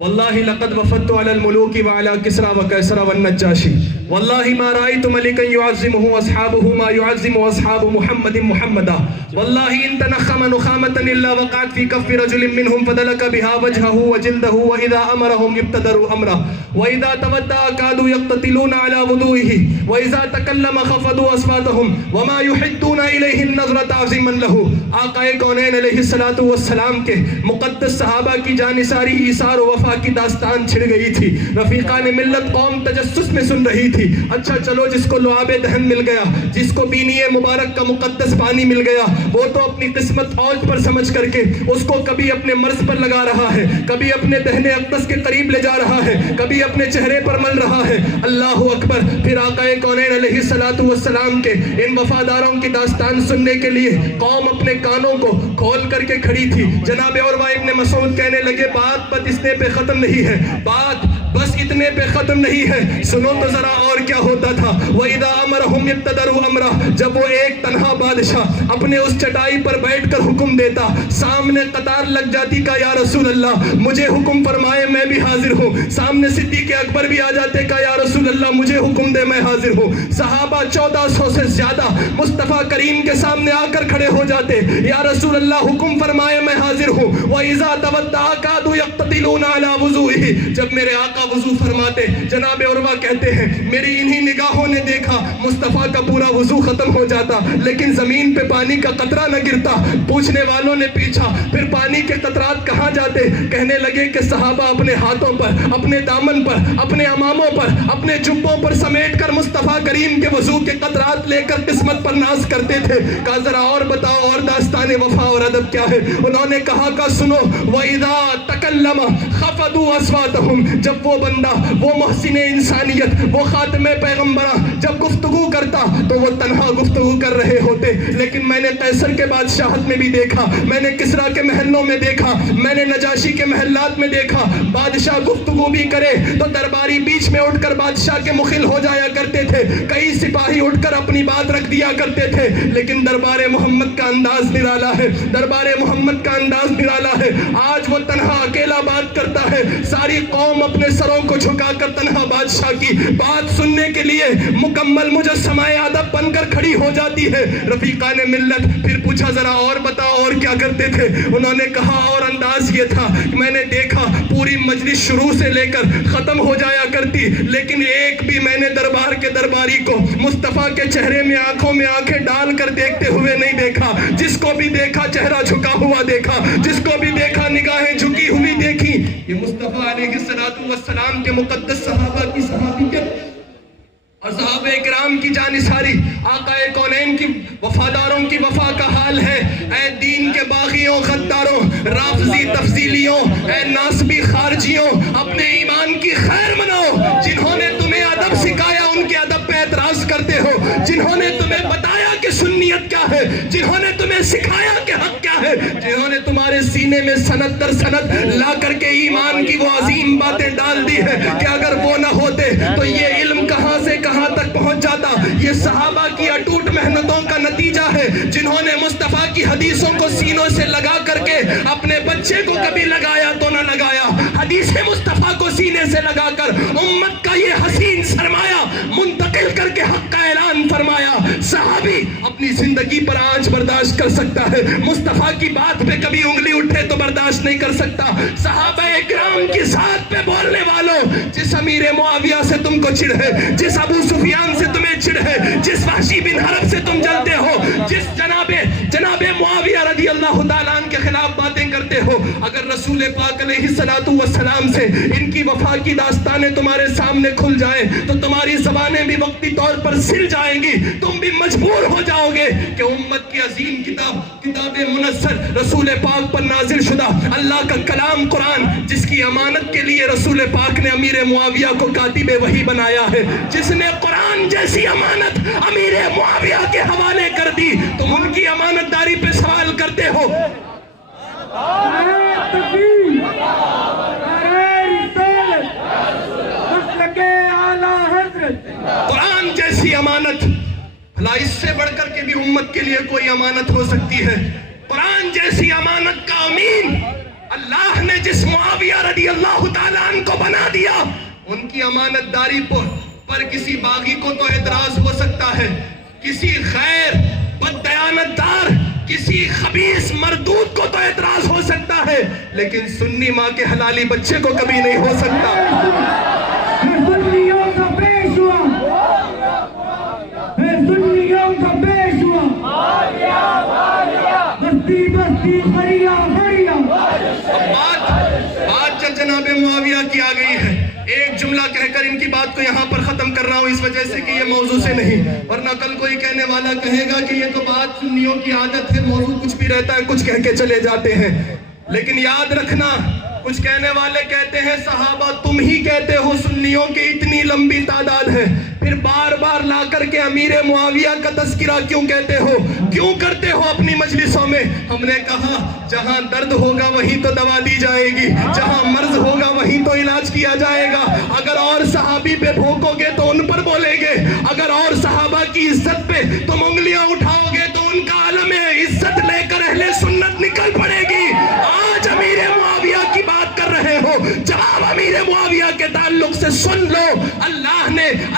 واللہ لقد وفدت علی الملوک وعلی کسرا وکیسرا والنجاشی واللہ ما رأیت ملکا یعظمہ اصحابہ ما یعظم اصحاب محمد محمدا واللہ ان تنخم نخامتا الا وقعت فی کف رجل منہم فدلک بها وجہہ وجلدہ واذا امرہم ابتدروا امرہ واذا تودع کادوا یقتتلون علی وضوئہ واذا تکلم خفضوا اصواتہم وما یحدون الیہ النظر تعظیما لہ. آقا کونین علیہ السلام کے مقدس صحابہ کی جانثاری ایثار و وفا کی داستان چھڑ گئی تھی. رفیقان ملت قوم تجسس میں سن رہی تھی. اچھا چلو جس کو لعاب دہن مل گیا، جس کو بینی مبارک کا مقدس پانی مل گیا، وہ تو اپنی قسمت اوج پر سمجھ کر کے اس کو کبھی اپنے مرض پر لگا رہا ہے، کبھی اپنے دہن اقدس کے قریب لے جا رہا ہے، کبھی اپنے چہرے پر مل رہا ہے. اللہ اکبر. پھر آقا کونین علیہ السلام کے ان وفاداروں کی داستان سننے کے لیے قوم اپنے کانوں کو کھول کر کے کھڑی تھی. جناب عروہ ابن مسعود کہنے لگے بات اتنے پہ ختم نہیں ہے، بات بس اتنے پہ ختم نہیں ہے. سنو تو ذرا اور کیا ہوتا تھا. وَإِذَا أَمَرَهُمْ يَبْتَدَرُوا أَمْرَهُ. جب وہ ایک تنہا بادشاہ اپنے اس چٹائی پر بیٹھ کر حکم دیتا، سامنے قطار لگ جاتی کا یا رسول اللہ مجھے حکم فرمائے میں بھی حاضر ہوں. سامنے صدیق اکبر بھی آ جاتے کا یا رسول اللہ مجھے حکم دے میں حاضر ہوں. صحابہ 1400 سے زیادہ مصطفیٰ کریم کے سامنے آ کر کھڑے ہو جاتے، یا رسول اللہ حکم فرمائے میں حاضر ہوں. وَإِذَا تَوَدَّعَ كَادُوا يَقْتَتِلُونَ عَلَى وُضُوئِهِ. جب میرے آقا وضو فرماتے، جناب عروہ کہتے ہیں میری انہی نگاہوں نے دیکھا مصطفیٰ کا پورا وضو ختم ہو جاتا لیکن زمین پہ پانی کا قطرہ نہ گرتا. پوچھنے والوں نے پوچھا پھر پانی کے قطرات کہاں جاتے؟ کہنے لگے کہ صحابہ اپنے ہاتھوں پر، اپنے دامن پر، اپنے اماموں پر، اپنے جبوں پر سمیٹ کر مصطفیٰ کریم کے وضو کے قطرات لے کر قسمت پر ناز کرتے تھے. کہا ذرا اور بتاؤ اور داستان وفا اور ادب کیا ہے؟ انہوں نے کہا کہ سنو وَإِذَا تَكَلَّمَ خَفَضُوا أَصْوَاتَهُمْ. جب وہ بندہ، وہ محسن انسانیت، وہ خاتم پیغمبراں جب گفتگو کرتا تو وہ تنہا گفتگو کر رہے ہوتے. لیکن میں نے قیصر کے بادشاہت میں بھی دیکھا، میں نے کسرا کے محلوں میں دیکھا، میں نے نجاشی کے محلات میں دیکھا، بادشاہ گفتگو بھی کرے تو درباری بیچ میں اٹھ کر بادشاہ کے مخل ہو جایا کرتے تھے، کئی سپاہی اٹھ کر اپنی بات رکھ دیا کرتے تھے. لیکن دربار محمد کا انداز نرالا ہے، دربار محمد کا انداز نرالا ہے. آج وہ تنہا اکیلا بات کرتا ہے، ساری قوم اپنے سروں کو جھکا کر تنہا بادشاہ کی بات سننے کے لیے مکمل مجسمہ ادب بن کر کھڑی ہو جاتی ہے. رفیقان ملت پھر پوچھا ذرا اور بتاؤ اور کیا کرتے تھے؟ انہوں نے کہا اور انداز یہ تھا کہ میں نے دیکھا پوری مجلس شروع سے لے کر ختم ہو جایا کرتی کرتی, لیکن ایک بھی میں نے دربار کے درباری کو مصطفیٰ کے چہرے میں آنکھوں میں آنکھیں ڈال کر دیکھتے ہوئے نہیں دیکھا. جس کو بھی دیکھا چہرہ جھکا ہوا دیکھا, جس کو بھی دیکھا نگاہیں جھکی ہوئی دیکھی. یہ مصطفیٰ علیہ السلام کے مقدس صحابہ کی صحابیت اور صحابہ اکرام کی جانثاری, آقا کونین کی وفاداروں کی وفا کا حال ہے. اے دین کے باغیوں, غداروں, رافضی تفضیلیوں, اے ناسبی خارجیوں, اپنے ایمان کی خیر مناؤ. جنہوں نے تمہیں ادب سکھایا ان کے ادب پہ اعتراض کرتے ہو. جنہوں نے تمہیں بتایا کہ سنیت کیا ہے, جنہوں نے تمہیں سکھایا کہ حق کیا ہے, جنہوں نے تمہارے سینے میں سند در سند لا کر کے ایمان کی وہ عظیم باتیں ڈال دی ہے کہ اگر وہ نہ ہوتے تو یہ علم کہاں سے کہاں تک پہنچ جاتا. یہ صحابہ کی اٹوٹ محنتوں کا نتیجہ ہے, جنہوں نے مصطفیٰ کی حدیثوں کو سینوں سے لگا کر کے اپنے بچے کو کبھی لگایا تو نہ لگایا, حدیث مصطفیٰ کو سینے سے لگا کر امت کا یہ حسین سرمایہ منتقل کر کے حق کا اعلان فرمایا. صحابی اپنی زندگی پر آنچ برداشت کر سکتا ہے, مصطفیٰ کی بات پہ کبھی انگلی اٹھے تو برداشت نہیں کر سکتا. صحابہ اکرام کی ذات پہ بولنے والوں, جس امیر معاویہ سے تم کو چڑ ہے, جس ابو سفیان سے تمہیں چڑ ہے, جس وحشی بن حرب سے تم جلتے ہو, جس جناب معاویہ رضی اللہ تعالیٰ عنہ کے خلاف باتیں کرتے ہو, اگر رسول پاک علیہ السلام سے ان کی وفا کی داستانیں تمہارے سامنے کھل جائیں تو تمہاری زبانیں بھی وقتی طور پر سل جائیں گی. تم بھی مجبور ہو جاؤ گے کہ امت کی عظیم کتاب منزل رسول پاک پر نازل شدہ اللہ کا کلام قرآن, جس کی امانت کے لیے رسول پاک نے امیر معاویہ کو کاتب وحی بنایا ہے, جس نے قرآن جیسی امانت امیر معاویہ کے حوالے کر دی, تم ان کی امانت داری پہ سوال کرتے ہو. قرآن جیسی امانت, بھلا اس سے بڑھ کر کے بھی امت کے لیے کوئی امانت ہو سکتی ہے؟ قرآن جیسی امانت کا امین اللہ نے جس معاویہ رضی اللہ تعالیٰ عنہ کو بنا دیا, ان کی امانت داری پر کسی باغی کو تو اعتراض ہو سکتا ہے, کسی غیر بددیانتدار, کسی خبیث مردود کو تو اعتراض ہو سکتا ہے, لیکن سنی ماں کے حلالی بچے کو کبھی نہیں ہو سکتا. بات جب جناب معاویہ کی آ گئی ہے, ایک جملہ کہہ کر ان کی بات کو یہاں پر ختم کر رہا ہوں, اس وجہ سے کہ یہ موضوع سے نہیں, ورنہ کل کوئی کہنے والا کہے گا کہ یہ تو بات سنیوں کی عادت ہے, موضوع کچھ بھی رہتا ہے کچھ کہہ کے چلے جاتے ہیں. لیکن یاد رکھنا, کچھ کہنے والے کہتے ہیں صحابہ تم ہی کہتے ہو سنیوں کی اتنی لمبی تعداد ہے, پھر بار بار لا کر کے امیر معاویہ کا تذکرہ کیوں کہتے ہو, کیوں کرتے ہو اپنی مجلسوں میں؟ ہم نے کہا جہاں درد ہوگا وہیں تو دوا دی جائے گی, جہاں مرض ہوگا وہیں تو علاج کیا جائے گا. اگر اور صحابی پہ بھوکو گے تو ان پر بولیں گے, اگر اور صحابہ کی عزت پہ تم انگلیاں اٹھاؤ گے تو ان کا عالم عزت لے کر اہل سنت نکل پڑے گی. آج امیر معاویہ کی بات کر رہے ہو, جواب امیر معاویہ کے تعلق سے سن لو.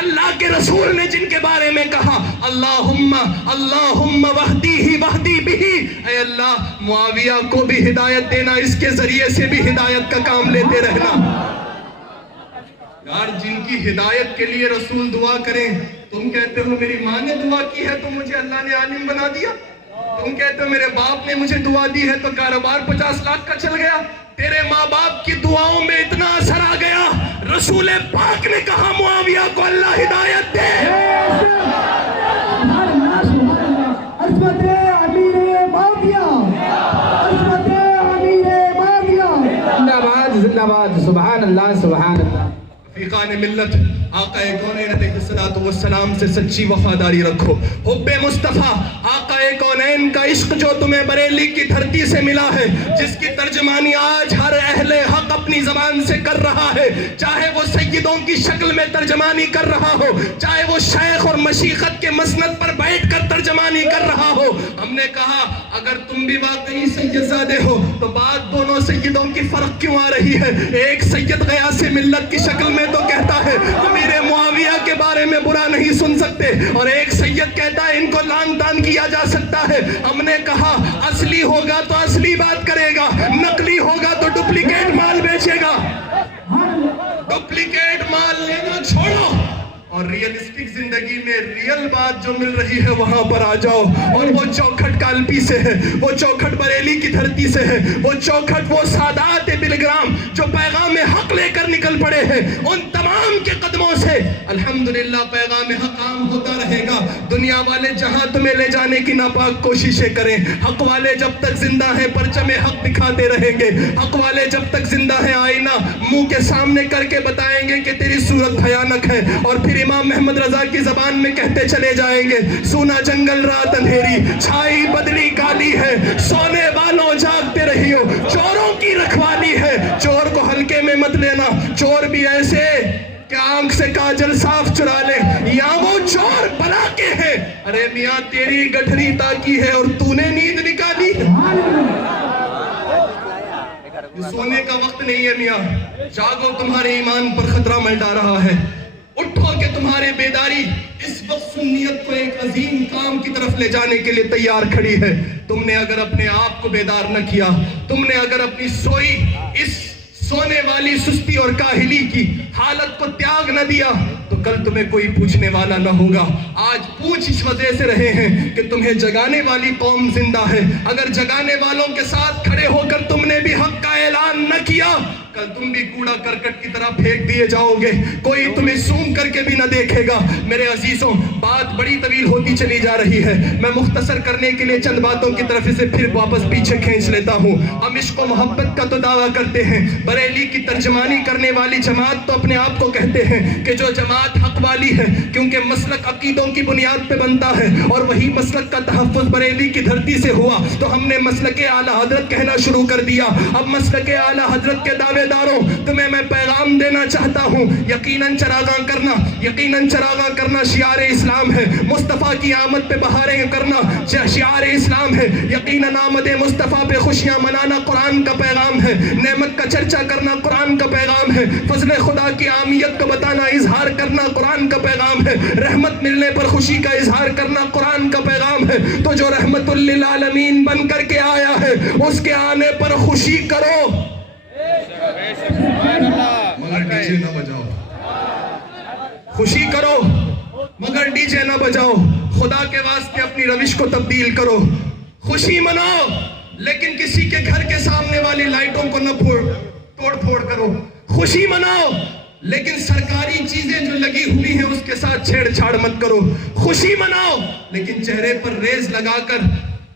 اللہ کے رسول نے جن کے بارے میں کہا اللہم وحدی بہی, اے اللہ معاویہ کو بھی ہدایت دینا, اس کے ذریعے سے بھی ہدایت کا کام لیتے رہنا. یار جن کی ہدایت کے لیے رسول دعا کریں, تم کہتے ہو میری ماں نے دعا کی ہے تو مجھے اللہ نے عالم بنا دیا, تم کہتے ہو میرے باپ نے مجھے دعا دی ہے تو کاروبار 50 لاکھ کا چل گیا. تیرے ماں باپ کی دعاؤں میں اتنا اثر آ گیا, رسول پاک نے کہا معاویہ کو اللہ ہدایت دے. زندہ باد, سبحان اللہ سبحان اللہ. رفیقان ملت, آقا کونین علیہ السلام سے سچی وفاداری رکھو. حب مصطفیٰ, آقا کونین کا عشق جو تمہیں بریلی کی دھرتی سے ملا ہے, جس کی ترجمانی آج ہر اہل حق اپنی زبان سے کر رہا ہے, چاہے وہ سیدوں کی شکل میں ترجمانی کر رہا ہو, چاہے وہ شیخ اور مشیخت کے مسند پر بیٹھ کر ترجمانی کر رہا ہو. ہم نے کہا اگر تم بھی واقعی سید زادے ہو تو بات دونوں سیدوں کی فرق کیوں آ رہی ہے؟ ایک سید غیاث ملت کی شکل میں تو کہتا ہے امیر معاویہ کے بارے میں برا نہیں سن سکتے, اور ایک سید کہتا ہے ان کو لان تان کیا جا سکتا ہے. ہم نے کہا اصلی ہوگا تو اصلی بات کرے گا, نقلی ہوگا تو ڈپلیکیٹ مال بیچے گا. ڈپلیکیٹ مال لینے اور ریئلسٹک زندگی میں ریئل بات جو مل رہی ہے وہاں پر آ جاؤ. اور وہ چوکھٹ کالپی سے ہے, وہ چوکھٹ بریلی کی دھرتی سے ہے, وہ چوکھٹ وہ سادات بلگرام جو پیغام حق لے کر نکل پڑے ہیں, ان تمام کے قدموں سے الحمدللہ پیغام حق عام ہوتا رہے گا. دنیا والے جہاں تمہیں لے جانے کی ناپاک کوششیں کریں, حق والے جب تک زندہ ہیں پرچم حق دکھاتے رہیں گے. حق والے جب تک زندہ ہیں آئینہ منہ کے سامنے کر کے بتائیں گے کہ تیری صورت بھیانک ہے, اور پھر امام محمد رضا کی زبان میں کہتے چلے جائیں گے, سونا جنگل رات اندھیری, چھائی بدلی کالی ہے, سونے والوں جاگتے رہیو, چوروں کی رکھوالی ہے. چور کو ہلکے میں مت لینا, چور بھی ایسے کہ آنکھ سے کاجل صاف چرا لے, یا وہ چور بلا کے ہے. ارے میاں تیری گٹھری تاکی ہے اور تو نے نیند نکالی. سونے کا وقت نہیں ہے میاں, جاگو تمہارے ایمان پر خطرہ منڈا رہا ہے. اٹھو کہ تمہارے بیداری اس وقت سنیت کو ایک عظیم کام کی طرف لے جانے کے لیے تیار کھڑی ہے. تم نے اگر اپنے آپ کو بیدار نہ کیا, تم نے اگر اپنی سوئی اس سونے والی سستی اور کاہلی کی حالت کو تیاگ نہ دیا تو کل تمہیں کوئی پوچھنے والا نہ ہوگا. آج پوچھ اس وجہ سے رہے ہیں کہ تمہیں جگانے والی قوم زندہ ہے. اگر جگانے والوں کے ساتھ کھڑے ہو کر تم نے بھی حق کا اعلان نہ کیا, کل تم بھی کوڑا کرکٹ کی طرح پھینک دیے جاؤ گے, کوئی تمہیں سوم کر کے بھی نہ دیکھے گا. میرے عزیزوں, بات بڑی طویل ہوتی چلی جا رہی ہے, میں مختصر کرنے کے لیے چند باتوں کی طرف اسے پھر واپس پیچھے کھینچ لیتا ہوں. ہم عشق و محبت کا تو دعویٰ کرتے ہیں, بریلی کی ترجمانی کرنے والی جماعت تو اپنے آپ کو کہتے ہیں کہ جو جماعت حق والی ہے, کیونکہ مسلک عقیدوں کی بنیاد پہ بنتا ہے, اور وہی مسلک کا تحفظ بریلی کی دھرتی سے ہوا, تو ہم نے مسلک اعلیٰ حضرت کہنا شروع کر دیا. اب مسلک اعلیٰ حضرت کے دعوے داروں, تمہیں میں پیغام دینا چاہتا ہوں, یقیناً چراغاں کرنا, یقیناً چراغاں کرنا شعار اسلام ہے. مصطفیٰ کی آمد پہ بہاریں کرنا شعار اسلام ہے. یقیناً آمد مصطفیٰ پہ خوشیاں منانا قرآن کا پیغام ہے. نعمت کا چرچا کرنا قرآن کا پیغام ہے. فضل خدا کی عامیت کو بتانا, اظہار کرنا قرآن کا پیغام ہے. رحمت ملنے پر خوشی کا اظہار کرنا قرآن کا پیغام ہے. تو جو رحمت للعالمین بن کر کے آیا ہے, اس کے آنے پر خوشی کرو, مگر ڈی جے نہ بجاؤ. خوشی کرو مگر ڈی جے نہ بجاؤ. خدا کے واسطے اپنی روش کو تبدیل کرو. خوشی مناؤ لیکن کسی کے گھر کے سامنے والی لائٹوں کو نہ توڑ پھوڑ کرو. خوشی مناؤ لیکن سرکاری چیزیں جو لگی ہوئی ہیں اس کے ساتھ چھیڑ چھاڑ مت کرو. خوشی مناؤ لیکن چہرے پر ریز لگا کر,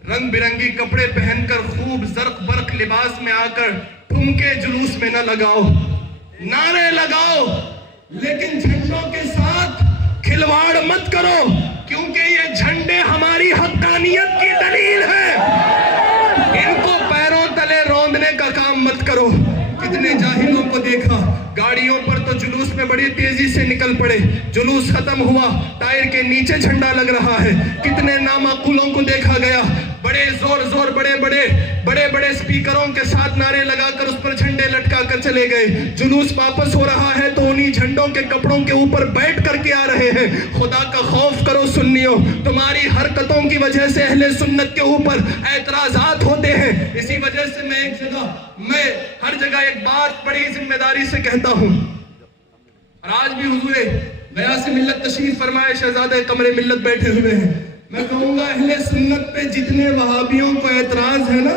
رنگ برنگی کپڑے پہن کر, خوب زرق برق لباس میں آ کر ٹھمکے جلوس میں نہ لگاؤ. نعرے لگاؤ لیکن جھنڈوں کے ساتھ کھلواڑ مت کرو, کیونکہ یہ جھنڈے ہماری حقانیت کی دلیل ہے. ان کو پیروں تلے روندنے کا کام مت کرو. کتنے جاہلوں کو دیکھا, گاڑیوں پر تو جلوس میں بڑی تیزی سے نکل پڑے, جلوس ختم ہوا, ٹائر کے نیچے جھنڈا لگ رہا ہے. کتنے نامعقولوں کو دیکھا گیا, بڑے زور بڑے بڑے سپیکروں کے ساتھ نعرے لگا کر اس پر جھنڈے لٹکا کر چلے گئے. جلوس واپس ہو رہا ہے تو انہی جھنڈوں کے کپڑوں کے اوپر بیٹھ کر کے آ رہے ہیں. خدا کا خوف کرو سنیو, تمہاری حرکتوں کی وجہ سے اہل سنت کے اوپر اعتراضات ہوتے ہیں. اسی وجہ سے میں ہر جگہ ایک بات بڑی ذمہ داری سے کہتا ہوں, اور آج بھی حضور گیا سے ملت تشریف فرمائے, شہزادہ قمر ملت بیٹھے ہوئے ہیں. میں کہوں گا اہل سنت پہ جتنے وہابیوں کو اعتراض ہے نا,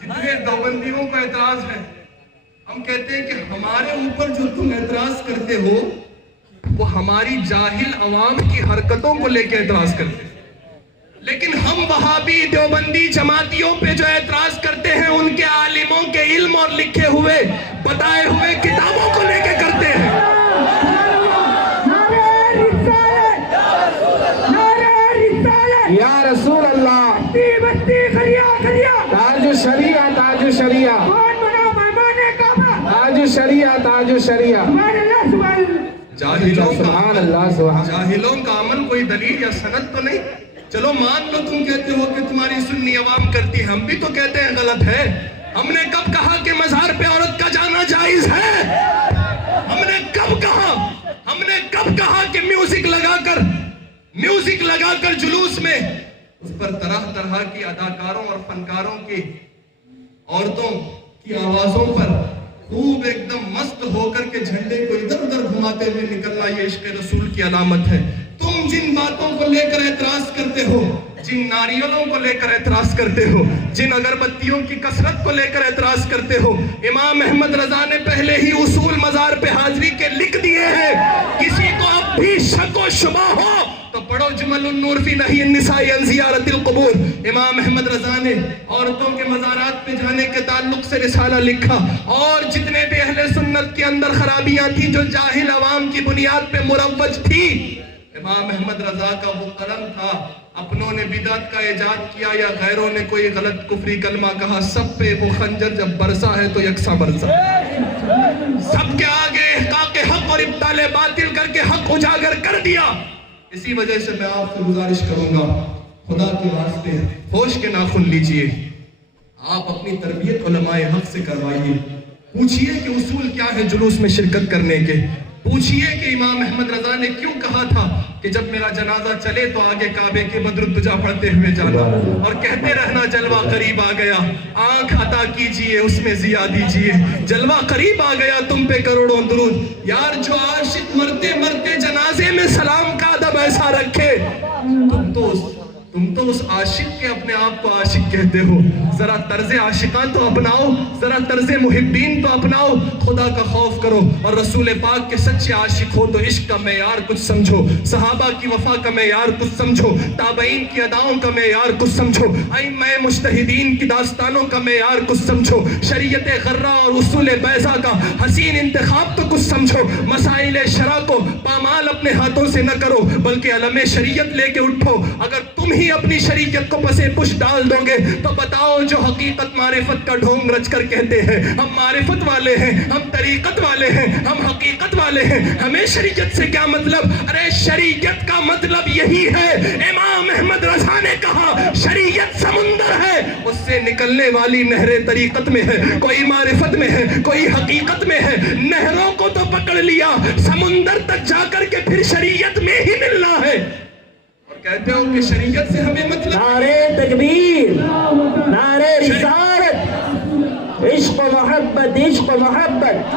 جتنے دیوبندیوں کو اعتراض ہے, ہم کہتے ہیں کہ ہمارے اوپر جو تم اعتراض کرتے ہو وہ ہماری جاہل عوام کی حرکتوں کو لے کے اعتراض کرتے ہیں. لیکن ہم وہابی دیوبندی جماعتیوں پہ جو اعتراض کرتے ہیں ان کے عالموں کے علم اور لکھے ہوئے بتائے ہوئے کتابوں کو لے کے کرتے ہیں. یا رسول اللہ, تاج الشریعہ, تاج الشریعہ, تاج الشریعہ, تاج الشریعہ. جاہلوں کا عمل کوئی دلیل یا سند تو نہیں. چلو مان لو تم کہتے ہو کہ تمہاری سنی عوام کرتی ہے, ہم بھی تو کہتے ہیں غلط ہے. ہم نے کب کہا کہ مزار پہ عورت کا جانا جائز ہے؟ ہم نے کب کہا کہ میوزک لگا کر جلوس میں اس پر طرح طرح کی اداکاروں اور فنکاروں کی عورتوں کی آوازوں پر خوب ایک دم مست ہو کر کے جھنڈے کو ادھر ادھر گھماتے ہوئے نکلنا یہ عشق رسول کی علامت ہے۔ تم جن باتوں کو لے کر اعتراض کرتے ہو، جن ناریلوں کو لے کر اعتراض کرتے ہو، جن اگربتیوں کی کثرت کو لے کر اعتراض کرتے ہو، امام احمد رضا نے پہلے ہی اصول مزار پہ حاضری کے لکھ دیے ہیں۔ کسی کو اب بھی شک و شبہ ہو تو پڑھو جمل النور فی نہی النساء عن زیارت القبور۔ امام احمد رضا نے عورتوں کے مزارات پہ جانے کے تعلق سے رسالہ لکھا، اور جتنے بھی اہل سنت کے اندر خرابیاں تھیں جو جاہل عوام کی بنیاد پہ مروج تھی، امام احمد رضا کا وہ قلم تھا۔ اپنوں نے بدعت کا ایجاد کیا یا غیروں نے کوئی غلط کفری کلمہ کہا، سب پہ وہ خنجر جب برسا ہے تو یکساں برسا، سب کے آگے احقاق حق اور ابطال باطل کر کے حق اجاگر کر دیا۔ اسی وجہ سے میں آپ سے گزارش کروں گا، خدا کے واسطے ہوش کے ناخن لیجئے، آپ اپنی تربیت علماء حق سے کروائیے، پوچھئے کہ اصول کیا ہے جلوس میں شرکت کرنے کے، پوچھئے کہ امام احمد رضا نے کیوں کہا تھا کہ جب میرا جنازہ چلے تو آگے کعبے کے بدر الدجا پڑھتے ہوئے جانا، اور کہتے رہنا جلوہ قریب آ گیا، آنکھ عطا کیجئے اس میں ضیا دیجئے، جلوہ قریب آ گیا تم پہ کروڑوں درود۔ یار جو عاشق مرتے مرتے جنازے میں سلام کا ادب ایسا رکھے، تم تو اس عاشق کے اپنے آپ کو عاشق کہتے ہو، ذرا طرز عاشقاں تو اپناؤ، ذرا طرز محبین تو اپناؤ، خدا کا خوف کرو، اور رسول پاک کے سچے عاشق ہو تو عشق کا معیار کچھ سمجھو، صحابہ کی وفا کا معیار کچھ سمجھو، تابعین کی اداؤں کا معیار کچھ سمجھو، ائمہ مجتہدین کی داستانوں کا معیار کچھ سمجھو، شریعت غرہ اور اصول بیضا کا حسین انتخاب تو کچھ سمجھو، مسائل شرع کو پامال اپنے ہاتھوں سے نہ کرو بلکہ علم شریعت لے کے اٹھو۔ اگر تم ہی اپنی شریعت کو پسے پش ڈال دو گے تو بتاؤ جو حقیقت معرفت کا ڈھونگ رچ کر کہتے ہیں ہم معرفت والے ہیں، ہم طریقت والے ہیں، ہم حقیقت والے ہیں، ہمیں شریعت سے کیا مطلب؟ ارے شریعت کا مطلب یہی ہے، امام احمد رضا نے کہا شریعت سمندر ہے، اس سے نکلنے والی نہریں طریقت میں ہے، کوئی معرفت میں ہے، کوئی حقیقت میں ہے، نہروں کو تو پکڑ لیا، سمندر تک جا کر کے پھر شریعت میں ہی ملنا ہے۔ کہتے ہو کہ شریعت سے ہمیں مطلب نعرے تکبیر، نعرے رسالت، عشق و محبت، عشق و محبت،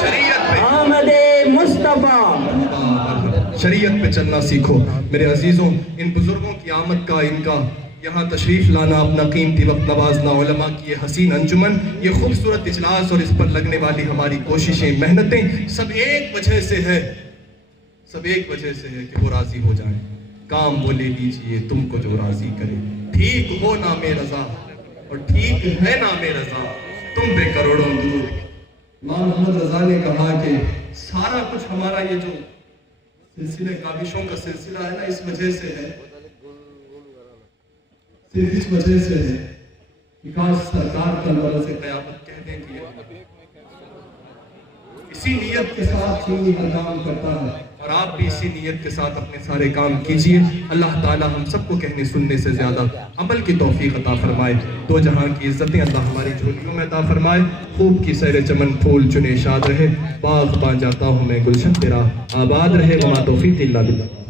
شریعت پہ آمد مصطفیٰ، شریعت پہ چلنا سیکھو۔ میرے عزیزوں، ان بزرگوں کی آمد کا، ان کا یہاں تشریف لانا، اپنا قیمتی وقت نوازنا، علماء کی یہ حسین انجمن، یہ خوبصورت اجلاس اور اس پر لگنے والی ہماری کوششیں، محنتیں، سب ایک وجہ سے ہے، سب ایک وجہ سے ہے کہ وہ راضی ہو جائیں۔ کام وہ لے لیجئے تم کو جو راضی کرے، ٹھیک ہو نام رضا اور ٹھیک ہے نام رضا، تم پہ کروڑوں درود۔ امام محمد رضا نے کہا کہ سارا کچھ ہمارا یہ جو سلسلے کاوشوں کا سلسلہ ہے نا، اس وجہ سے ہے، صرف اس وجہ سے ہے کہ کاش سرکار کا لفظ قیامت کہہ دیں کہ اسی نیت کے ساتھ سنی کا کام کرتا ہے، اور آپ بھی اسی نیت کے ساتھ اپنے سارے کام کیجئے۔ اللہ تعالی ہم سب کو کہنے سننے سے زیادہ عمل کی توفیق عطا فرمائے، دو جہاں کی عزتیں اللہ ہماری جھولیوں میں عطا فرمائے، خوب کی سیر چمن پھول چنے شاد رہے، باغ پا جاتا ہوں میں گلشن تیرا آباد رہے، وما توفیق الا باللہ۔